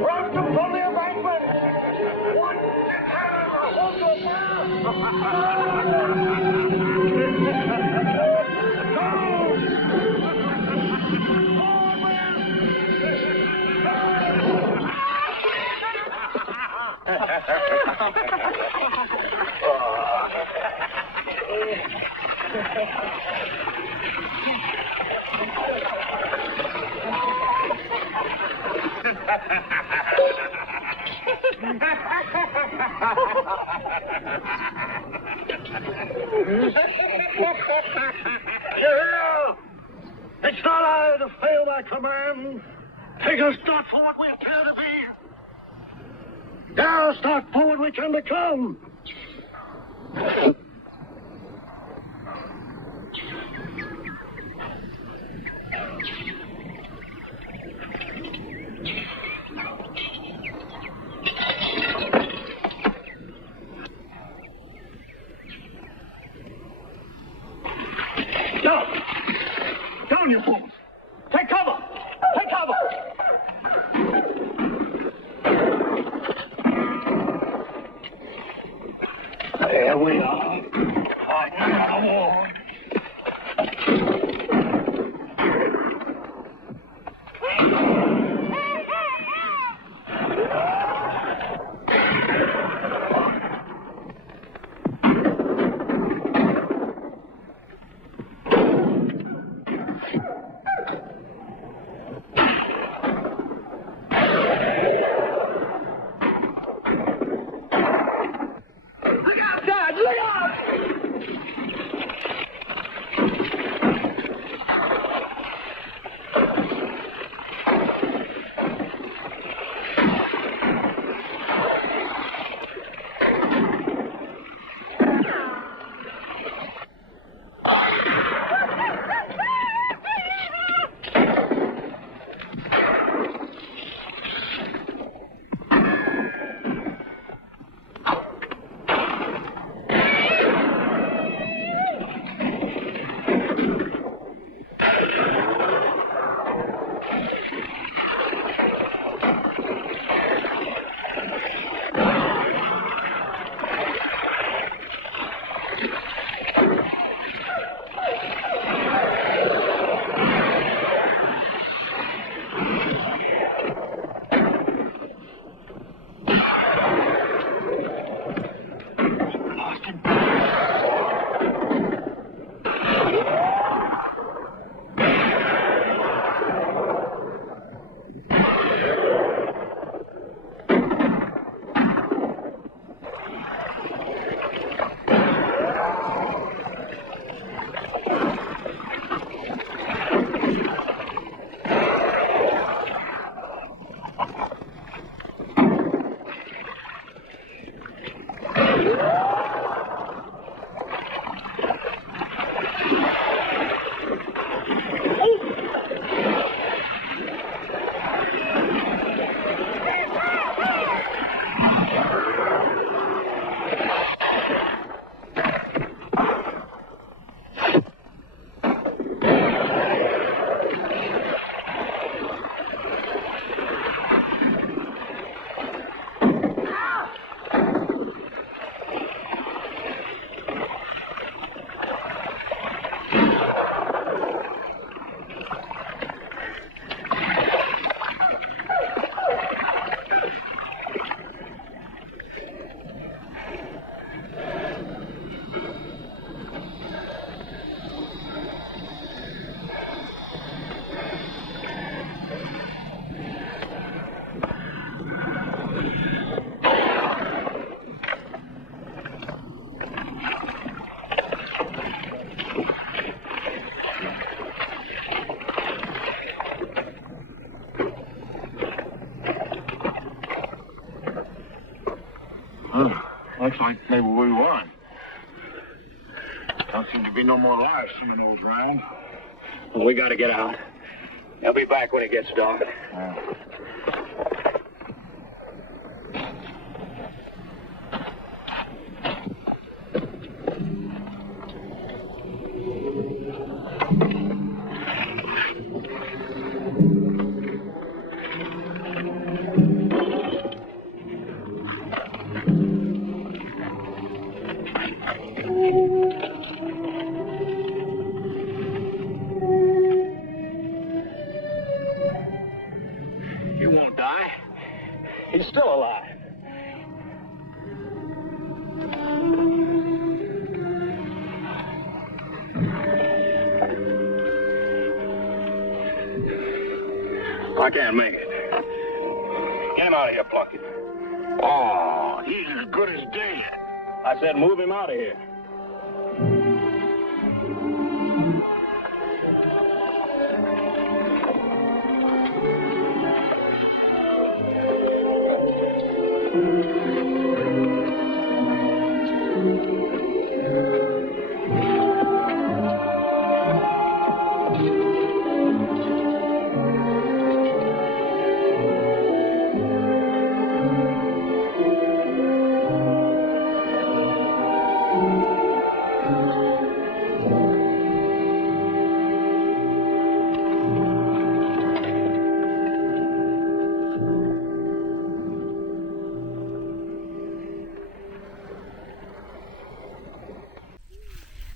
Rock them from the embankment! One hold your It's not I to fail my command. Take us not for what we appear to be. Now start for what we can become. Down! Down, you fools! Take cover! Take cover! There we are. Looks like maybe we won. Don't seem to be no more live Seminoles around. Well, we gotta get out. I'll be back when it gets dark. He won't die. He's still alive. I can't make it. Get him out of here, Plunkett. Oh, he's as good as dead. I said move him out of here.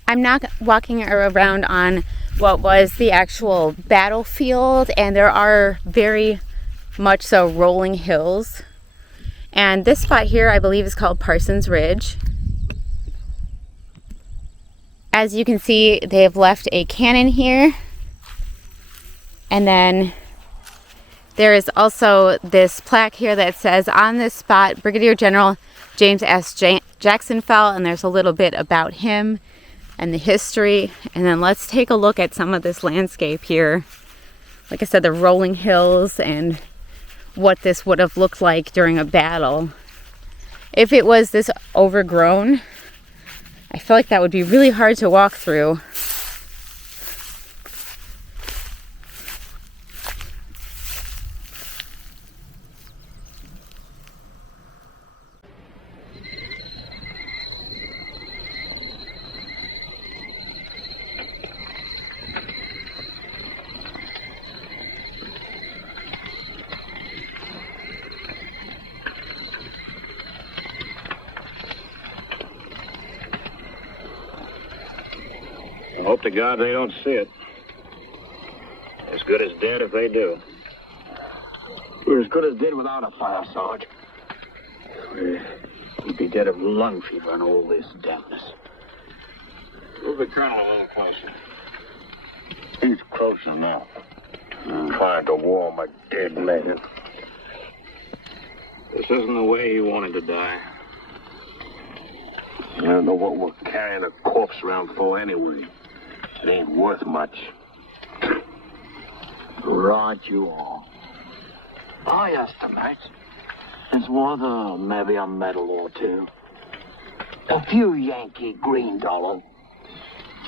I'm not walking around on what was the actual battlefield, and there are very much so rolling hills. And this spot here, I believe, is called Parsons Ridge. As you can see, they have left a cannon here. And then there is also this plaque here that says, on this spot, Brigadier General James S. Jackson fell, and there's a little bit about him and the history. And then let's take a look at some of this landscape here. Like I said, the rolling hills and what this would have looked like during a battle. If it was this overgrown, I feel like that would be really hard to walk through. I hope to God they don't see it. As good as dead if they do. We're as good as dead without a fire, Sarge. We'd be dead of lung fever and all this dampness. Move the colonel a little closer. He's close enough. Trying to warm a dead man. This isn't the way he wanted to die. I don't know what we're carrying a corpse around for anyway. It ain't worth much. Right you are. I estimate it's worth maybe a medal or two. A few Yankee green dollars.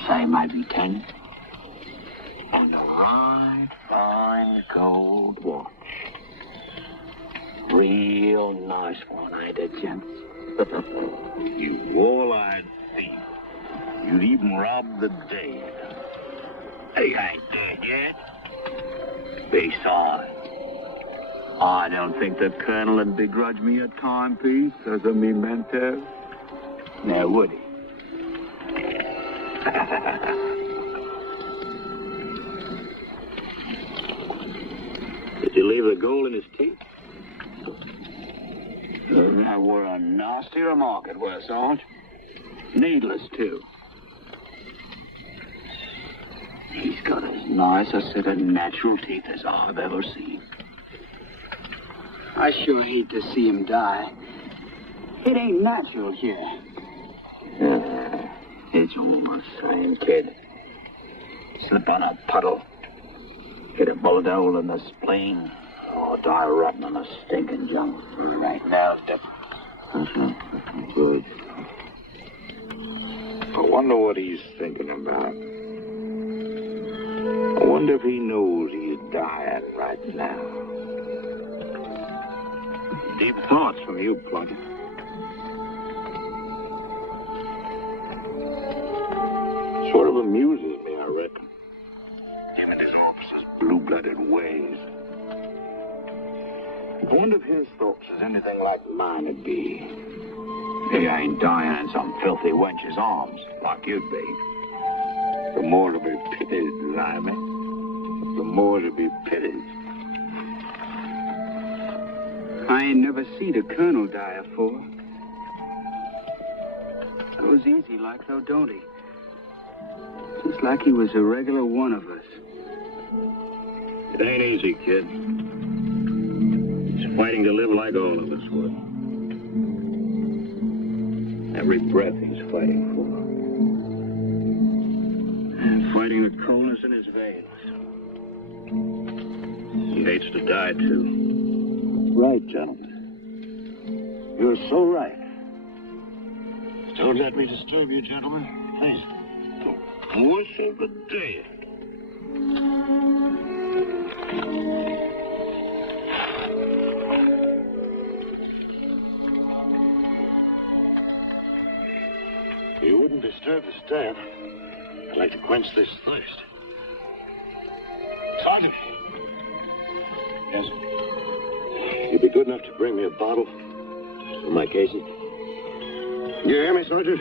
Say maybe 10. And a right fine gold watch. Real nice one, ain't it, Jim? You wall-eyed thief. You'd even rob the dead. He ain't dead yet. Besides, I don't think the colonel would begrudge me a timepiece as a memento. Now, would he? Did you leave the gold in his teeth? That were a nasty remark, it was, Sarge. Needless, too. He's got as nice a set of natural teeth as I've ever seen. I sure hate to see him die. It ain't natural here. It's all the same, kid. Slip on a puddle. Hit a bullet hole in the spleen. Or die rotten in a stinking junk. Right now, different. Good. I wonder what he's thinking about. I wonder if he knows he's dying right now. Deep thoughts from you, Plug. Sort of amuses me, I reckon. Him and his officers' blue-blooded ways. I wonder if his thoughts is anything like mine would be. He ain't dying in some filthy wench's arms, like you'd be. The more to be pitied, Limey. The more to be pitied. I ain't never seen a colonel die afore. Goes easy like though, don't he? Just like he was a regular one of us. It ain't easy, kid. He's fighting to live like all of us would. Every breath he's fighting for. And fighting the coldness in his veins. He hates to die, too. Right, gentlemen. You're so right. Don't let me disturb you, gentlemen. Please. Worship the dead. You wouldn't disturb the staff. I'd like to quench this thirst. Sergeant. Yes, sir. You'd be good enough to bring me a bottle for my cases. You hear me, Sergeant?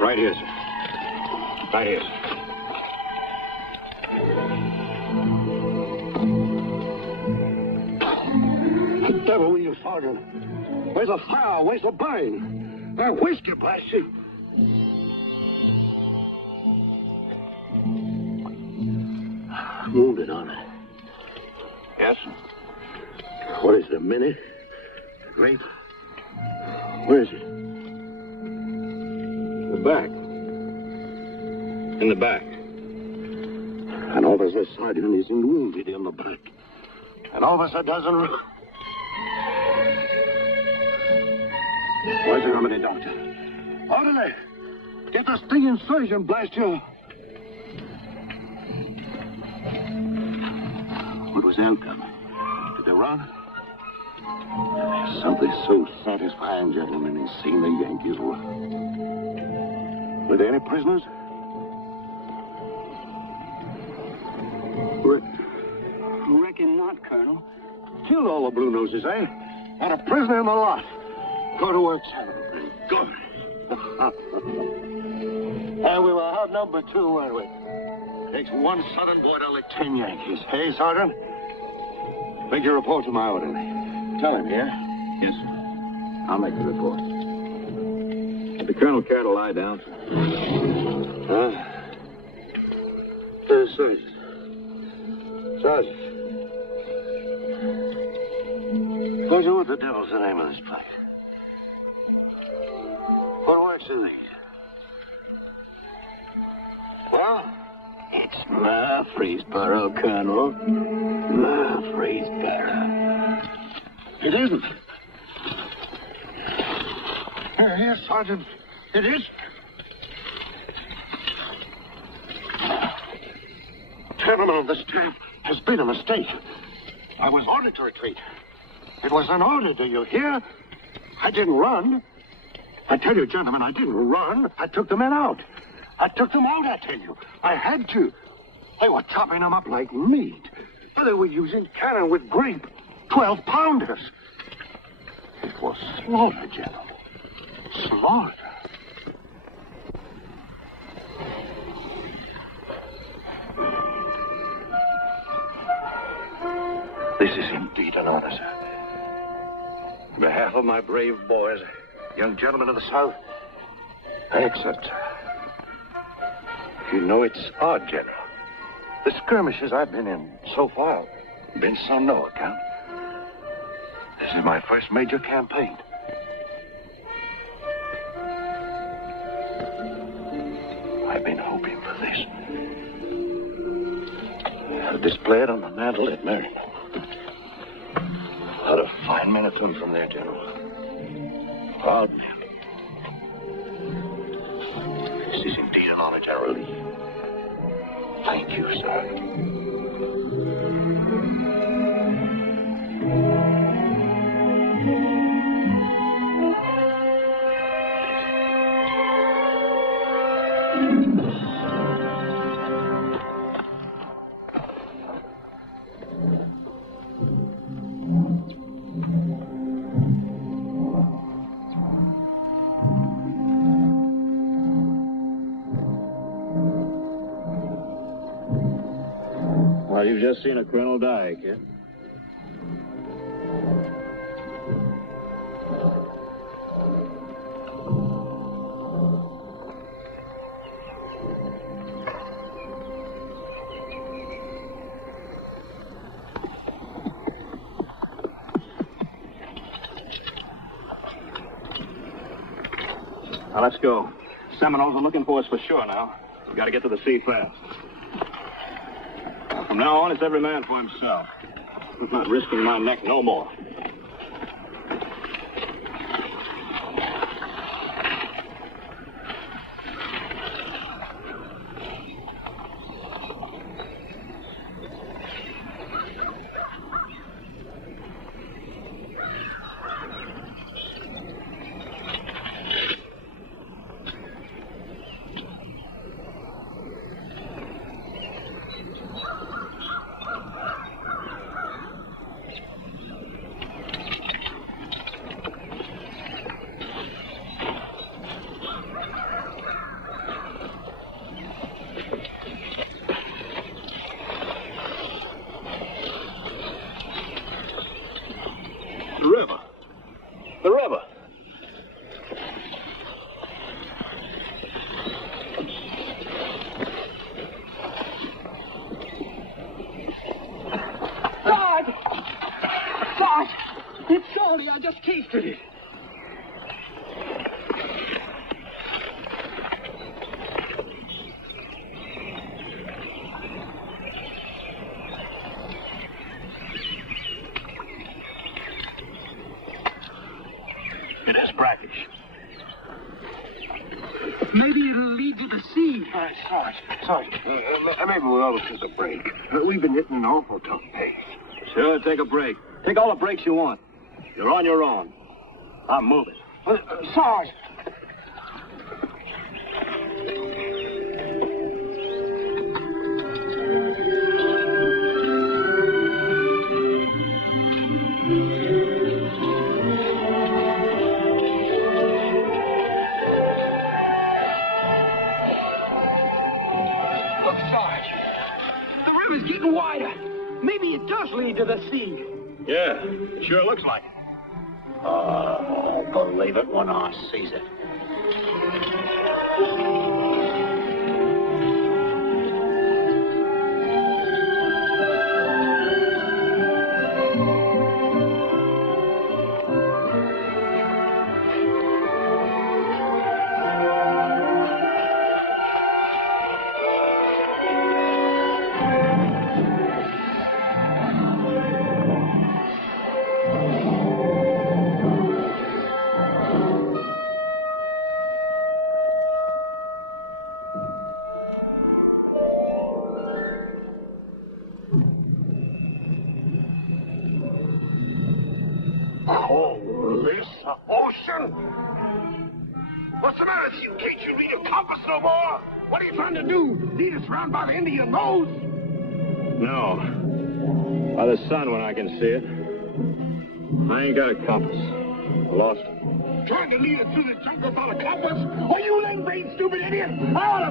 Right here, sir. Right here. The devil with you, Sergeant. Where's the fire? Where's the burn? That whiskey, blast you. Wounded, aren't I? Yes? What is it, a minute? Grape? Where is it? The back. In the back. An officer sergeant is wounded in the back. An officer doesn't... Where's the remedy, doctor? Orderly! Get the stinging surgeon, blast you! What was the outcome? Did they run? There's something so satisfying, gentlemen, in seeing the Yankees run. Were there any prisoners? Reckon not, Colonel. Killed all the blue noses, eh? Not a prisoner in the lot. Go to work, son. Good. And we were hard number 2, weren't we? Takes one southern boy to lick 10 Yankees. Hey, Sergeant? Make your report to my orderly. Tell him, yeah? Yes, sir. I'll make the report. Get the Colonel care to lie down, sir. Huh? Sergeant. Sergeant. What the devil's the name of this place? What works in these? Well? It's Murfreesboro, Colonel. Murfreesboro. It isn't. Yes, Sergeant. It is. Gentlemen of this camp has been a mistake. I was ordered to retreat. It was an order, do you hear? I didn't run. I tell you, gentlemen, I didn't run. I took the men out. I took them out, I tell you. I had to. They were chopping them up like meat. They were using cannon with grape. 12-pounders. It was slaughter, gentlemen. Slaughter. This is indeed an honor, sir. On behalf of my brave boys, young gentlemen of the South, I accept, sir. You know, it's odd, General. The skirmishes I've been in so far have been some no account. This is my first major campaign. I've been hoping for this. I'll display it on the mantle at Merriman. A lot of fine men have come from there, General. Proud men. This is indeed an honor, General Lee. Thank you, sir. Well, you've just seen a colonel die, kid. Now, let's go. Seminoles are looking for us for sure now. We've got to get to the sea fast. From now on, it's every man for himself. I'm not risking my neck no more. just tasted it. It is brackish. Maybe it'll lead to the sea. Sarge, maybe we ought to take a break. We've been hitting an awful tough pace. Sure, take a break. Take all the breaks you want. You're on your own. I'm moving. Sarge! Look, Sarge. The river's getting wider. Maybe it does lead to the sea. Yeah, it sure looks like it. I'll believe it when I sees it. Ocean? What's the matter with you? Can't you read your compass no more? What are you trying to do? Lead us around by the Indian nose? No. By the sun when I can see it. I ain't got a compass. I lost it. Trying to lead us through the jungle without a compass? Are you lame-brained, stupid idiot? I ought to...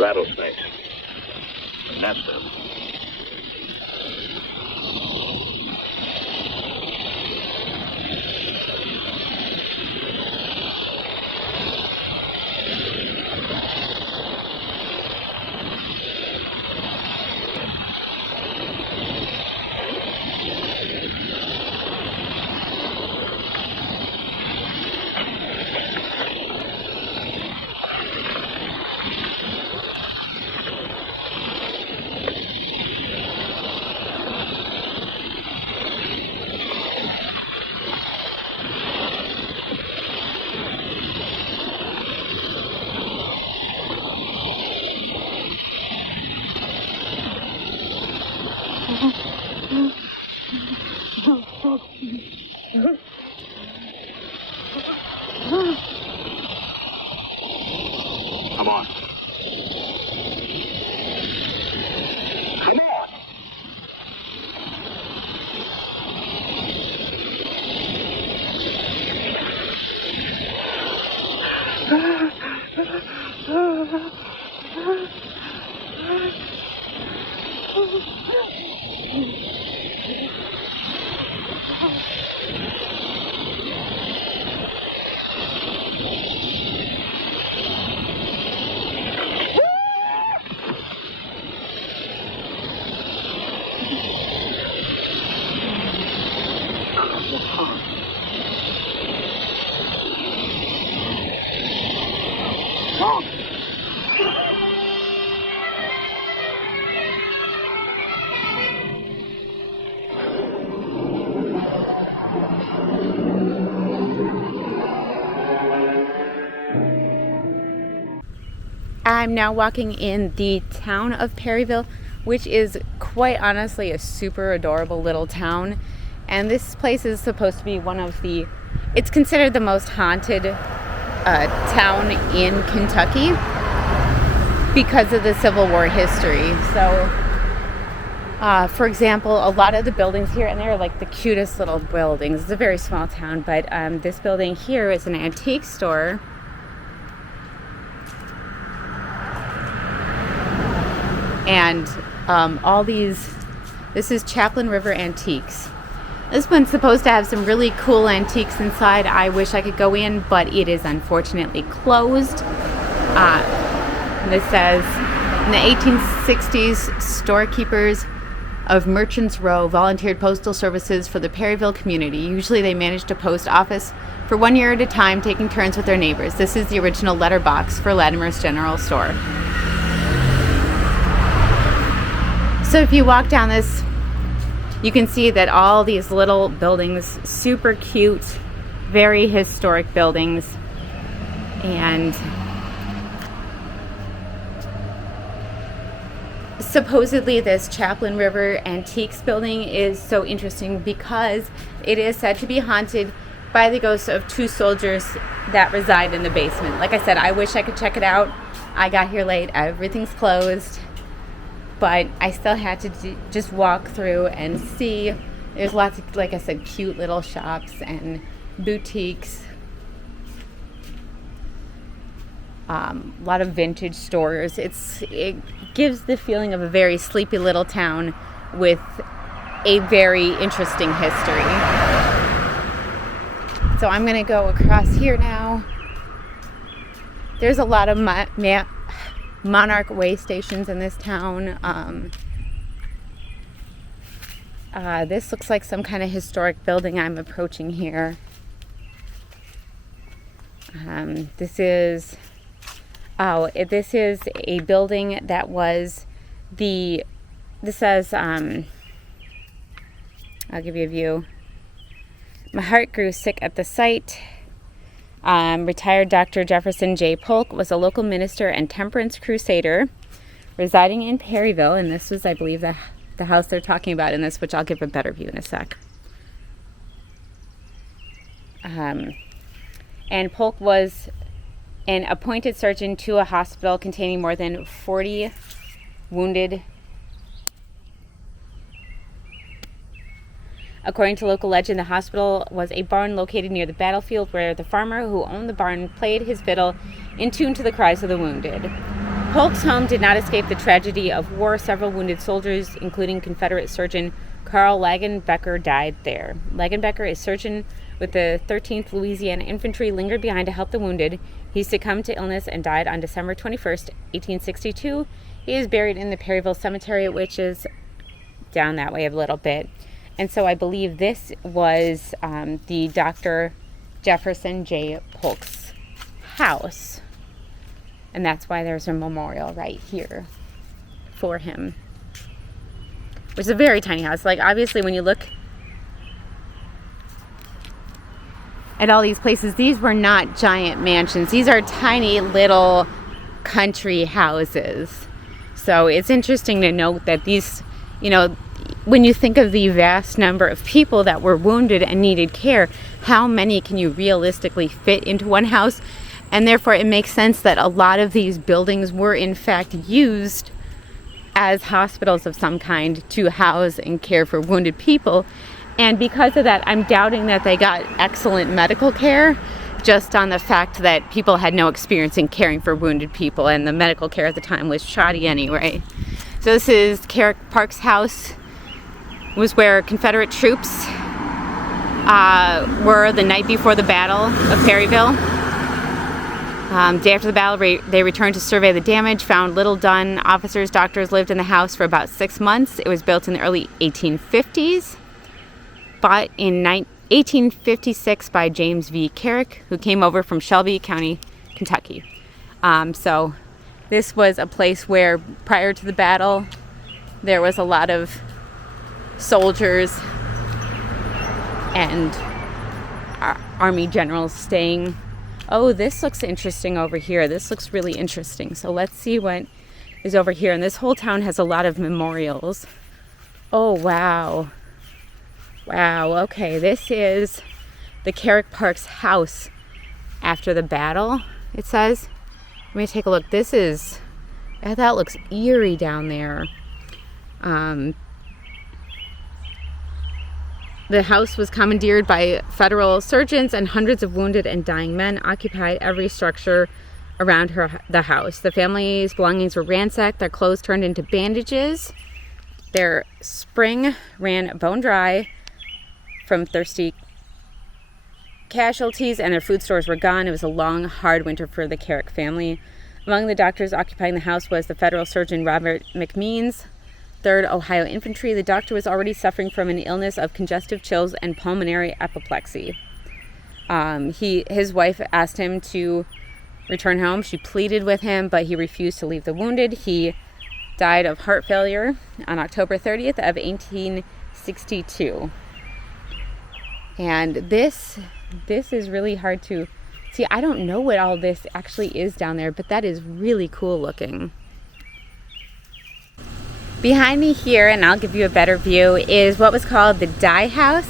Rattlesnake. That's them. Come on. Come on. I'm now walking in the town of Perryville, which is quite honestly a super adorable little town. And this place is supposed to be it's considered the most haunted town in Kentucky because of the Civil War history. So, for example, a lot of the buildings here, and they're like the cutest little buildings. It's a very small town, but this building here is an antique store. And this is Chaplin River Antiques. This one's supposed to have some really cool antiques inside. I wish I could go in, but it is unfortunately closed. This says, in the 1860s, storekeepers of Merchants Row volunteered postal services for the Perryville community. Usually they managed a post office for 1 year at a time, taking turns with their neighbors. This is the original letterbox for Latimer's General Store. So if you walk down this, you can see that all these little buildings, super cute, very historic buildings. And supposedly this Chaplin River Antiques building is so interesting because it is said to be haunted by the ghosts of 2 soldiers that reside in the basement. Like I said, I wish I could check it out. I got here late, everything's closed. But I still had to just walk through and see. There's lots of, like I said, cute little shops and boutiques. A lot of vintage stores. It gives the feeling of a very sleepy little town with a very interesting history. So I'm going to go across here now. There's a lot of Monarch way stations in this town. This looks like some kind of historic building I'm approaching here. This is a building that was this says, I'll give you a view. My heart grew sick at the sight. Retired Dr. Jefferson J. Polk was a local minister and temperance crusader residing in Perryville, and this was, I believe, the house they're talking about in this, which I'll give a better view in a sec. And Polk was an appointed surgeon to a hospital containing more than 40 wounded. According to local legend, the hospital was a barn located near the battlefield where the farmer who owned the barn played his fiddle in tune to the cries of the wounded. Polk's home did not escape the tragedy of war. Several wounded soldiers, including Confederate surgeon Carl Lagenbecker, died there. Lagenbecker, a surgeon with the 13th Louisiana Infantry, lingered behind to help the wounded. He succumbed to illness and died on December 21st, 1862. He is buried in the Perryville Cemetery, which is down that way a little bit. And so I believe this was the Dr. Jefferson J. Polk's house. And that's why there's a memorial right here for him. Which is a very tiny house. Like, obviously, when you look at all these places, these were not giant mansions. These are tiny little country houses. So it's interesting to note that these, when you think of the vast number of people that were wounded and needed care, how many can you realistically fit into one house? And therefore it makes sense that a lot of these buildings were in fact used as hospitals of some kind to house and care for wounded people. And because of that, I'm doubting that they got excellent medical care, just on the fact that people had no experience in caring for wounded people, and the medical care at the time was shoddy anyway. So this is Carrick Park's house. It was where Confederate troops were the night before the Battle of Perryville. Day after the battle, they returned to survey the damage, found little done. Officers, doctors lived in the house for about 6 months. It was built in the early 1850s, bought in 1856 by James V. Carrick, who came over from Shelby County, Kentucky. So this was a place where, prior to the battle, there was a lot of soldiers and army generals staying Oh, this looks interesting over here. This looks really interesting. So let's see what is over here. And this whole town has a lot of memorials. Oh, wow. Wow, okay. This is the Carrick Park's house after the battle, it says. Let me take a look. This is, that looks eerie down there. The house was commandeered by federal surgeons, and hundreds of wounded and dying men occupied every structure around the house. The family's belongings were ransacked, their clothes turned into bandages, their spring ran bone dry from thirsty casualties, and their food stores were gone. It was a long, hard winter for the Carrick family. Among the doctors occupying the house was the federal surgeon Robert McMeans, 3rd Ohio Infantry. The doctor was already suffering from an illness of congestive chills and pulmonary apoplexy. His wife asked him to return home. She pleaded with him, but he refused to leave the wounded. He died of heart failure on October 30th of 1862. And this is really hard to see. I don't know what all this actually is down there, but that is really cool looking. Behind me here, and I'll give you a better view, is what was called the Dye House.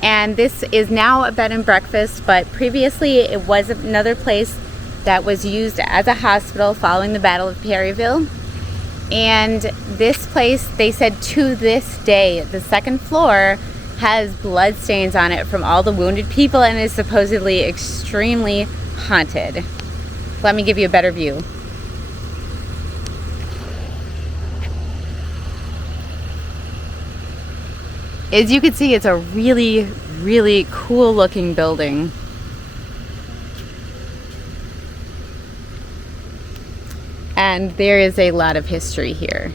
And this is now a bed and breakfast, but previously it was another place that was used as a hospital following the Battle of Perryville. And this place, they said to this day, the second floor has blood stains on it from all the wounded people and is supposedly extremely haunted. Let me give you a better view. As you can see, it's a really, really cool looking building. And there is a lot of history here.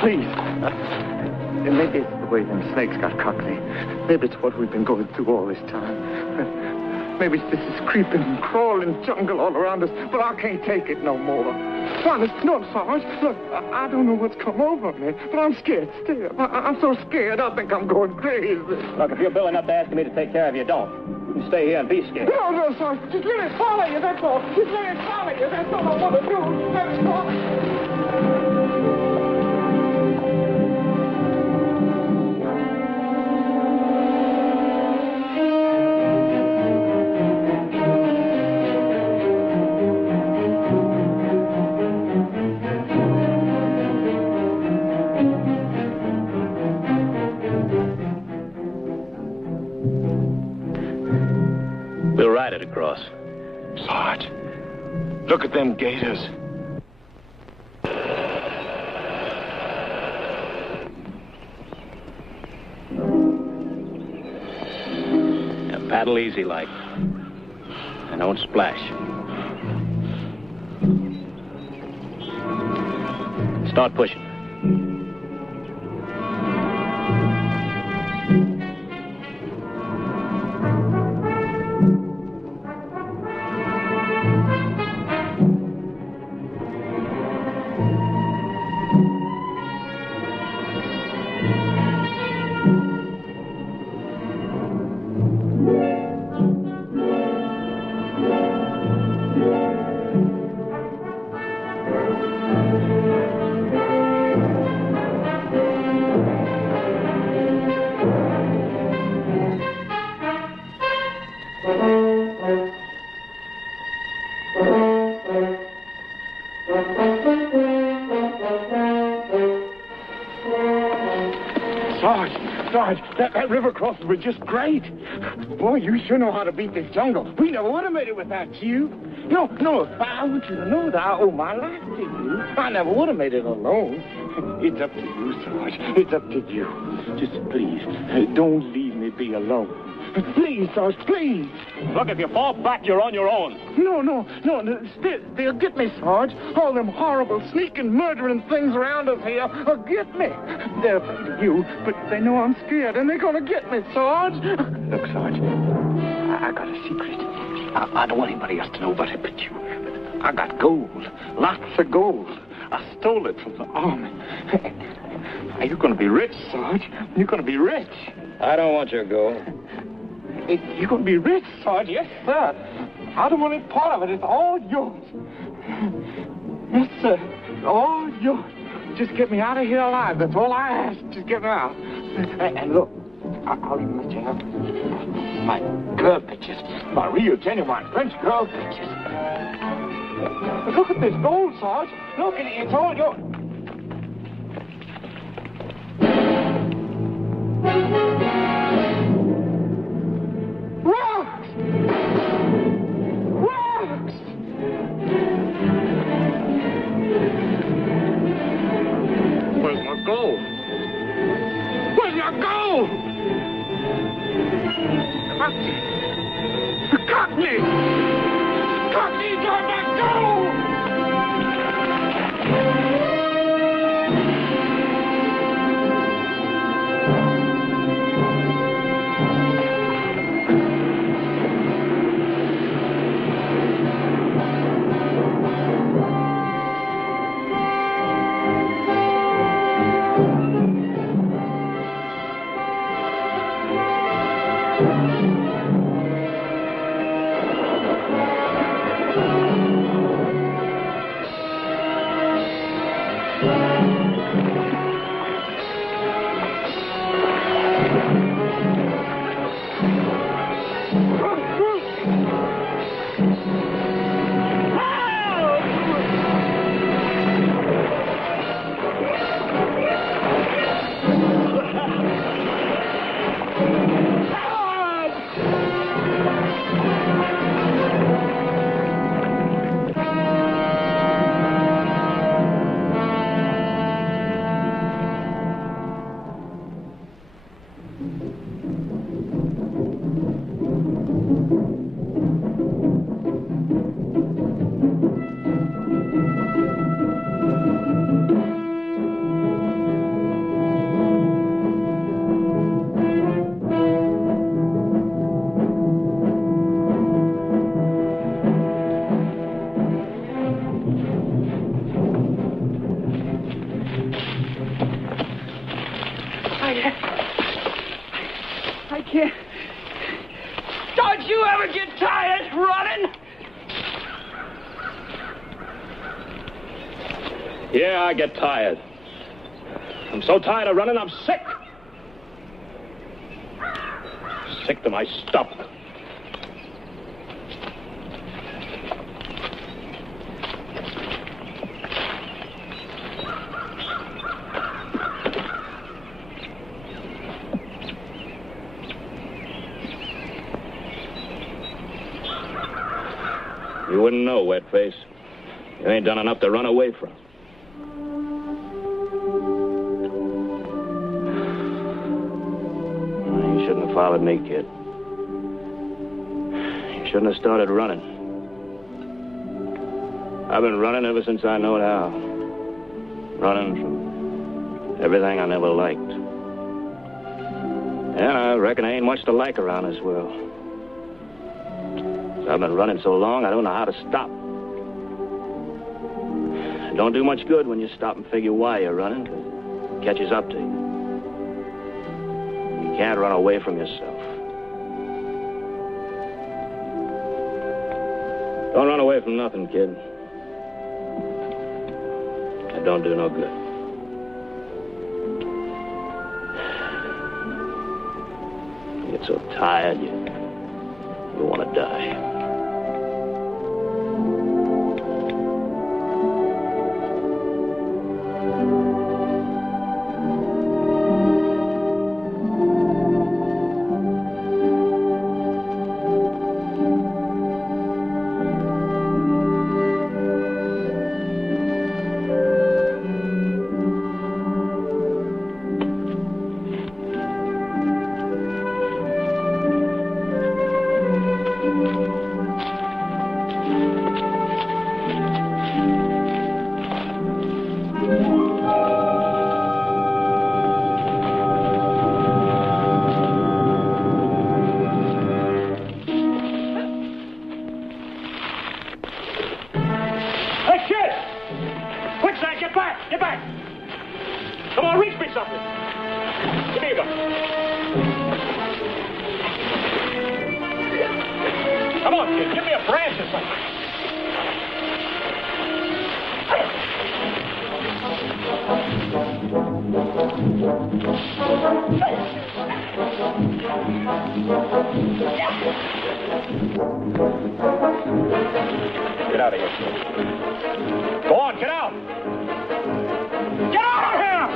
Please. Maybe it's the way them snakes got Courtleigh. Maybe it's what we've been going through all this time. Maybe it's this creeping, crawling jungle all around us, but I can't take it no more. Honest, no, Sarge. Look, I don't know what's come over me, but I'm scared still. I'm so scared, I think I'm going crazy. Look, if you're Bill enough to ask me to take care of you, don't. You stay here and be scared. No, Sarge. Just let it follow you, that's all. Just let it follow you. That's all I want to do. Let it follow you. We'll ride it across. Sarge, look at them gators. Now paddle easy like. And don't splash. Start pushing. Sarge, that river crossing was just great. Boy, you sure know how to beat this jungle. We never would have made it without you. No, I want you to know that I owe my life to you. I never would have made it alone. It's up to you, Sarge. It's up to you. Just please, don't leave me be alone. Please, Sarge, please. Look, if you fall back, you're on your own. No. They'll get me, Sarge. All them horrible, sneaking, murdering things around us here will get me. They're afraid of you, but they know I'm scared, and they're going to get me, Sarge. Look, Sarge, I got a secret. I don't want anybody else to know about it but you. I got gold, lots of gold. I stole it from the army. You're going to be rich, Sarge. You're going to be rich. I don't want your gold. You're going to be rich, Sarge. Yes, sir. I don't want any part of it. It's all yours. Yes, sir. All yours. Just get me out of here alive. That's all I ask. Just get me out. And look, I'll even let you have my girl pictures. My real, genuine French girl pictures. But look at this gold, Sarge. Look, it's all yours. Rocks! Rocks! Where's my gold? Where's my gold? Cockney! Cockney, got my gold! I can't. Don't you ever get tired running? Yeah, I get tired. I'm so tired of running, I'm sick. Sick to my stomach. You wouldn't know, Wetface. You ain't done enough to run away from. You shouldn't have followed me, kid. You shouldn't have started running. I've been running ever since I know how. Running from everything I never liked. And I reckon I ain't much to like around this world. I've been running so long, I don't know how to stop. It don't do much good when you stop and figure why you're running, 'cause it catches up to you. You can't run away from yourself. Don't run away from nothing, kid. It don't do no good. You get so tired, you want to die. back! Get back! Come on, reach me something! Give me a gun. Come on, kid, give me a branch or something. Get out of here. Go on, get out! Get out of here!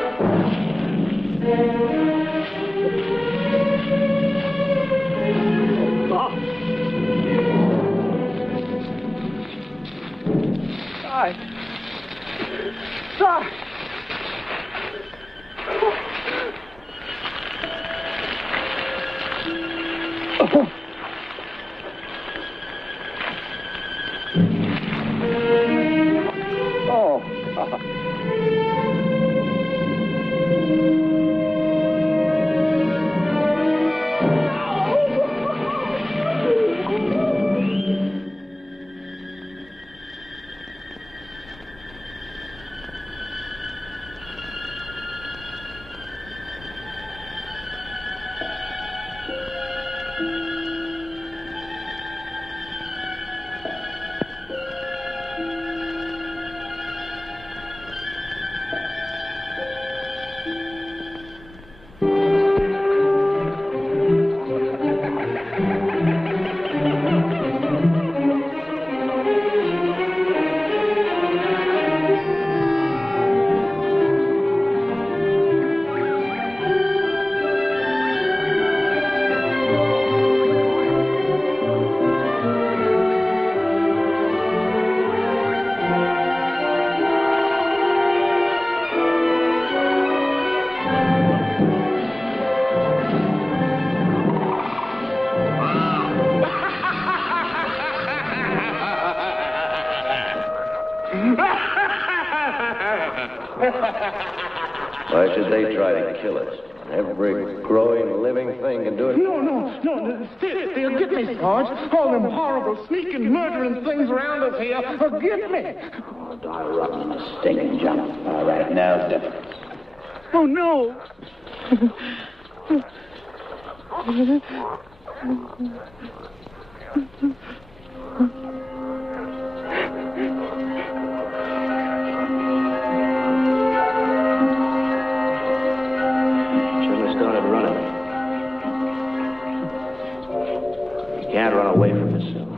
Die. Die. Why should they try to kill us? Every growing living thing can do it. No. They'll get me, Sarge. All them horrible, sneaking, murdering things around us here. Forget me. Oh, die rotten in a stinking jump. All right, now it's different. Oh, no. You can't run away from yourself.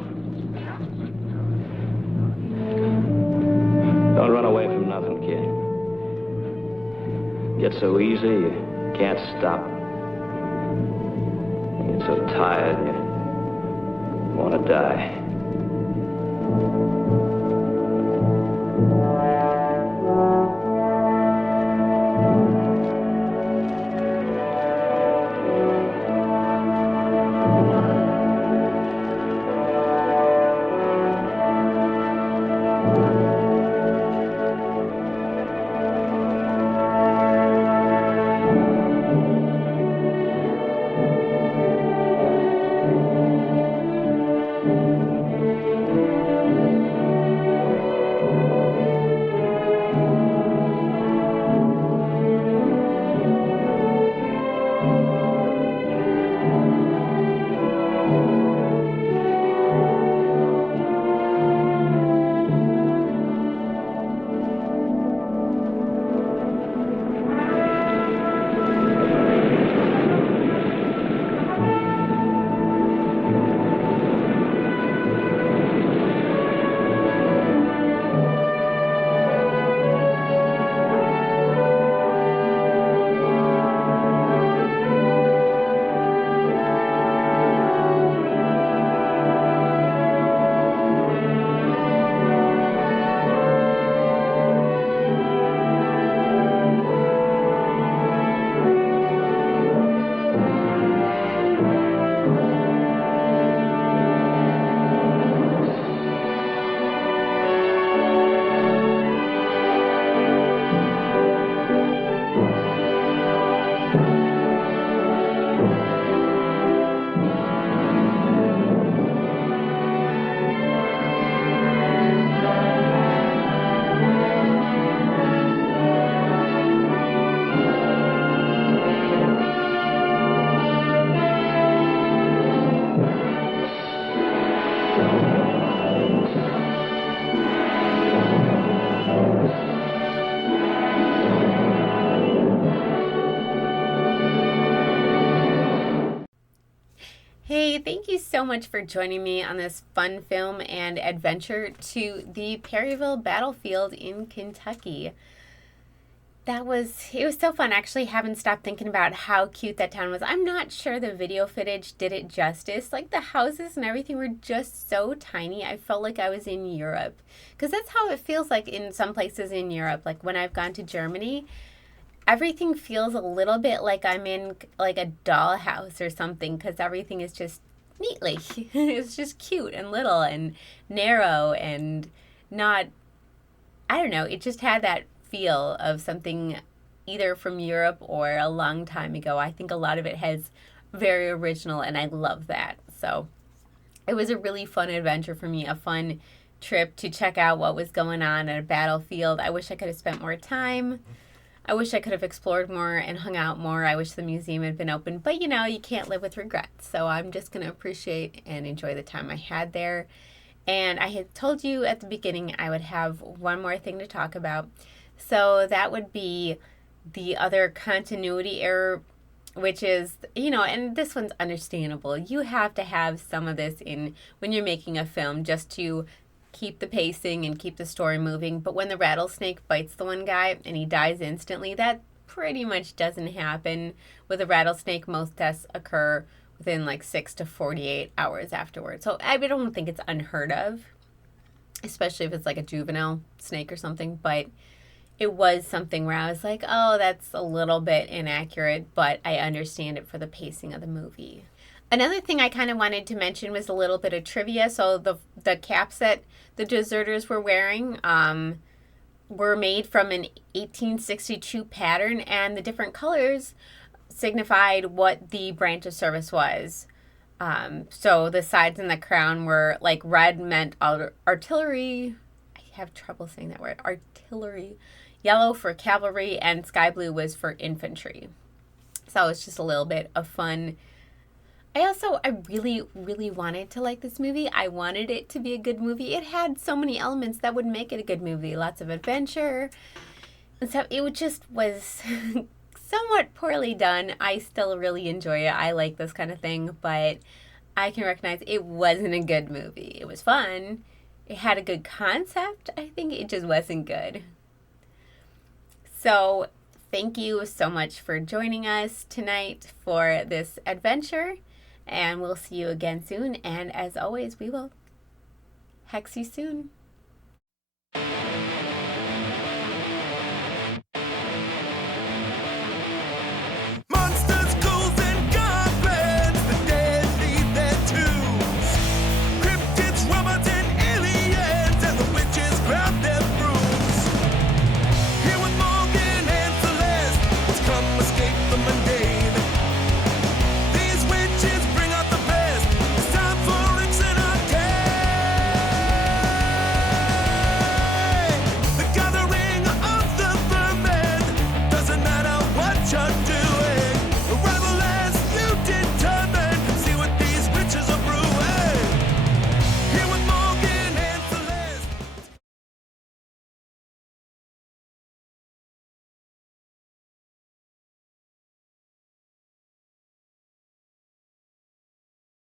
Don't run away from nothing, kid. Get so easy, you can't stop. You get so tired, you want to die. Hey, thank you so much for joining me on this fun film and adventure to the Perryville battlefield in Kentucky. It was so fun. I actually haven't stopped thinking about how cute that town was. I'm not sure the video footage did it justice. Like the houses and everything were just so tiny. I felt like I was in Europe. Because that's how it feels like in some places in Europe. Like when I've gone to Germany, everything feels a little bit like I'm in like a dollhouse or something because everything is just neatly. It's just cute and little and narrow and not, I don't know, it just had that feel of something either from Europe or a long time ago. I think a lot of it has very original and I love that. So it was a really fun adventure for me, a fun trip to check out what was going on at a battlefield. I wish I could have spent more time. I wish I could have explored more and hung out more. I wish the museum had been open. But, you know, you can't live with regrets. So I'm just going to appreciate and enjoy the time I had there. And I had told you at the beginning I would have one more thing to talk about. So that would be the other continuity error, which is, you know, and this one's understandable. You have to have some of this in when you're making a film just to keep the pacing and keep the story moving. But when the rattlesnake bites the one guy and he dies instantly, that pretty much doesn't happen. With a rattlesnake, most deaths occur within like 6 to 48 hours afterwards. So I don't think it's unheard of, especially if it's like a juvenile snake or something. But it was something where I was like, oh, that's a little bit inaccurate, but I understand it for the pacing of the movie. Another thing I kind of wanted to mention was a little bit of trivia. So the caps that the deserters were wearing were made from an 1862 pattern, and the different colors signified what the branch of service was. So the sides and the crown were like red meant artillery. I have trouble saying that word. Artillery. Yellow for cavalry, and sky blue was for infantry. So it's just a little bit of fun. I really, really wanted to like this movie. I wanted it to be a good movie. It had so many elements that would make it a good movie. Lots of adventure. And so it just was somewhat poorly done. I still really enjoy it. I like this kind of thing, but I can recognize it wasn't a good movie. It was fun. It had a good concept. I think it just wasn't good. So thank you so much for joining us tonight for this adventure. And we'll see you again soon. And as always, we will hex you soon.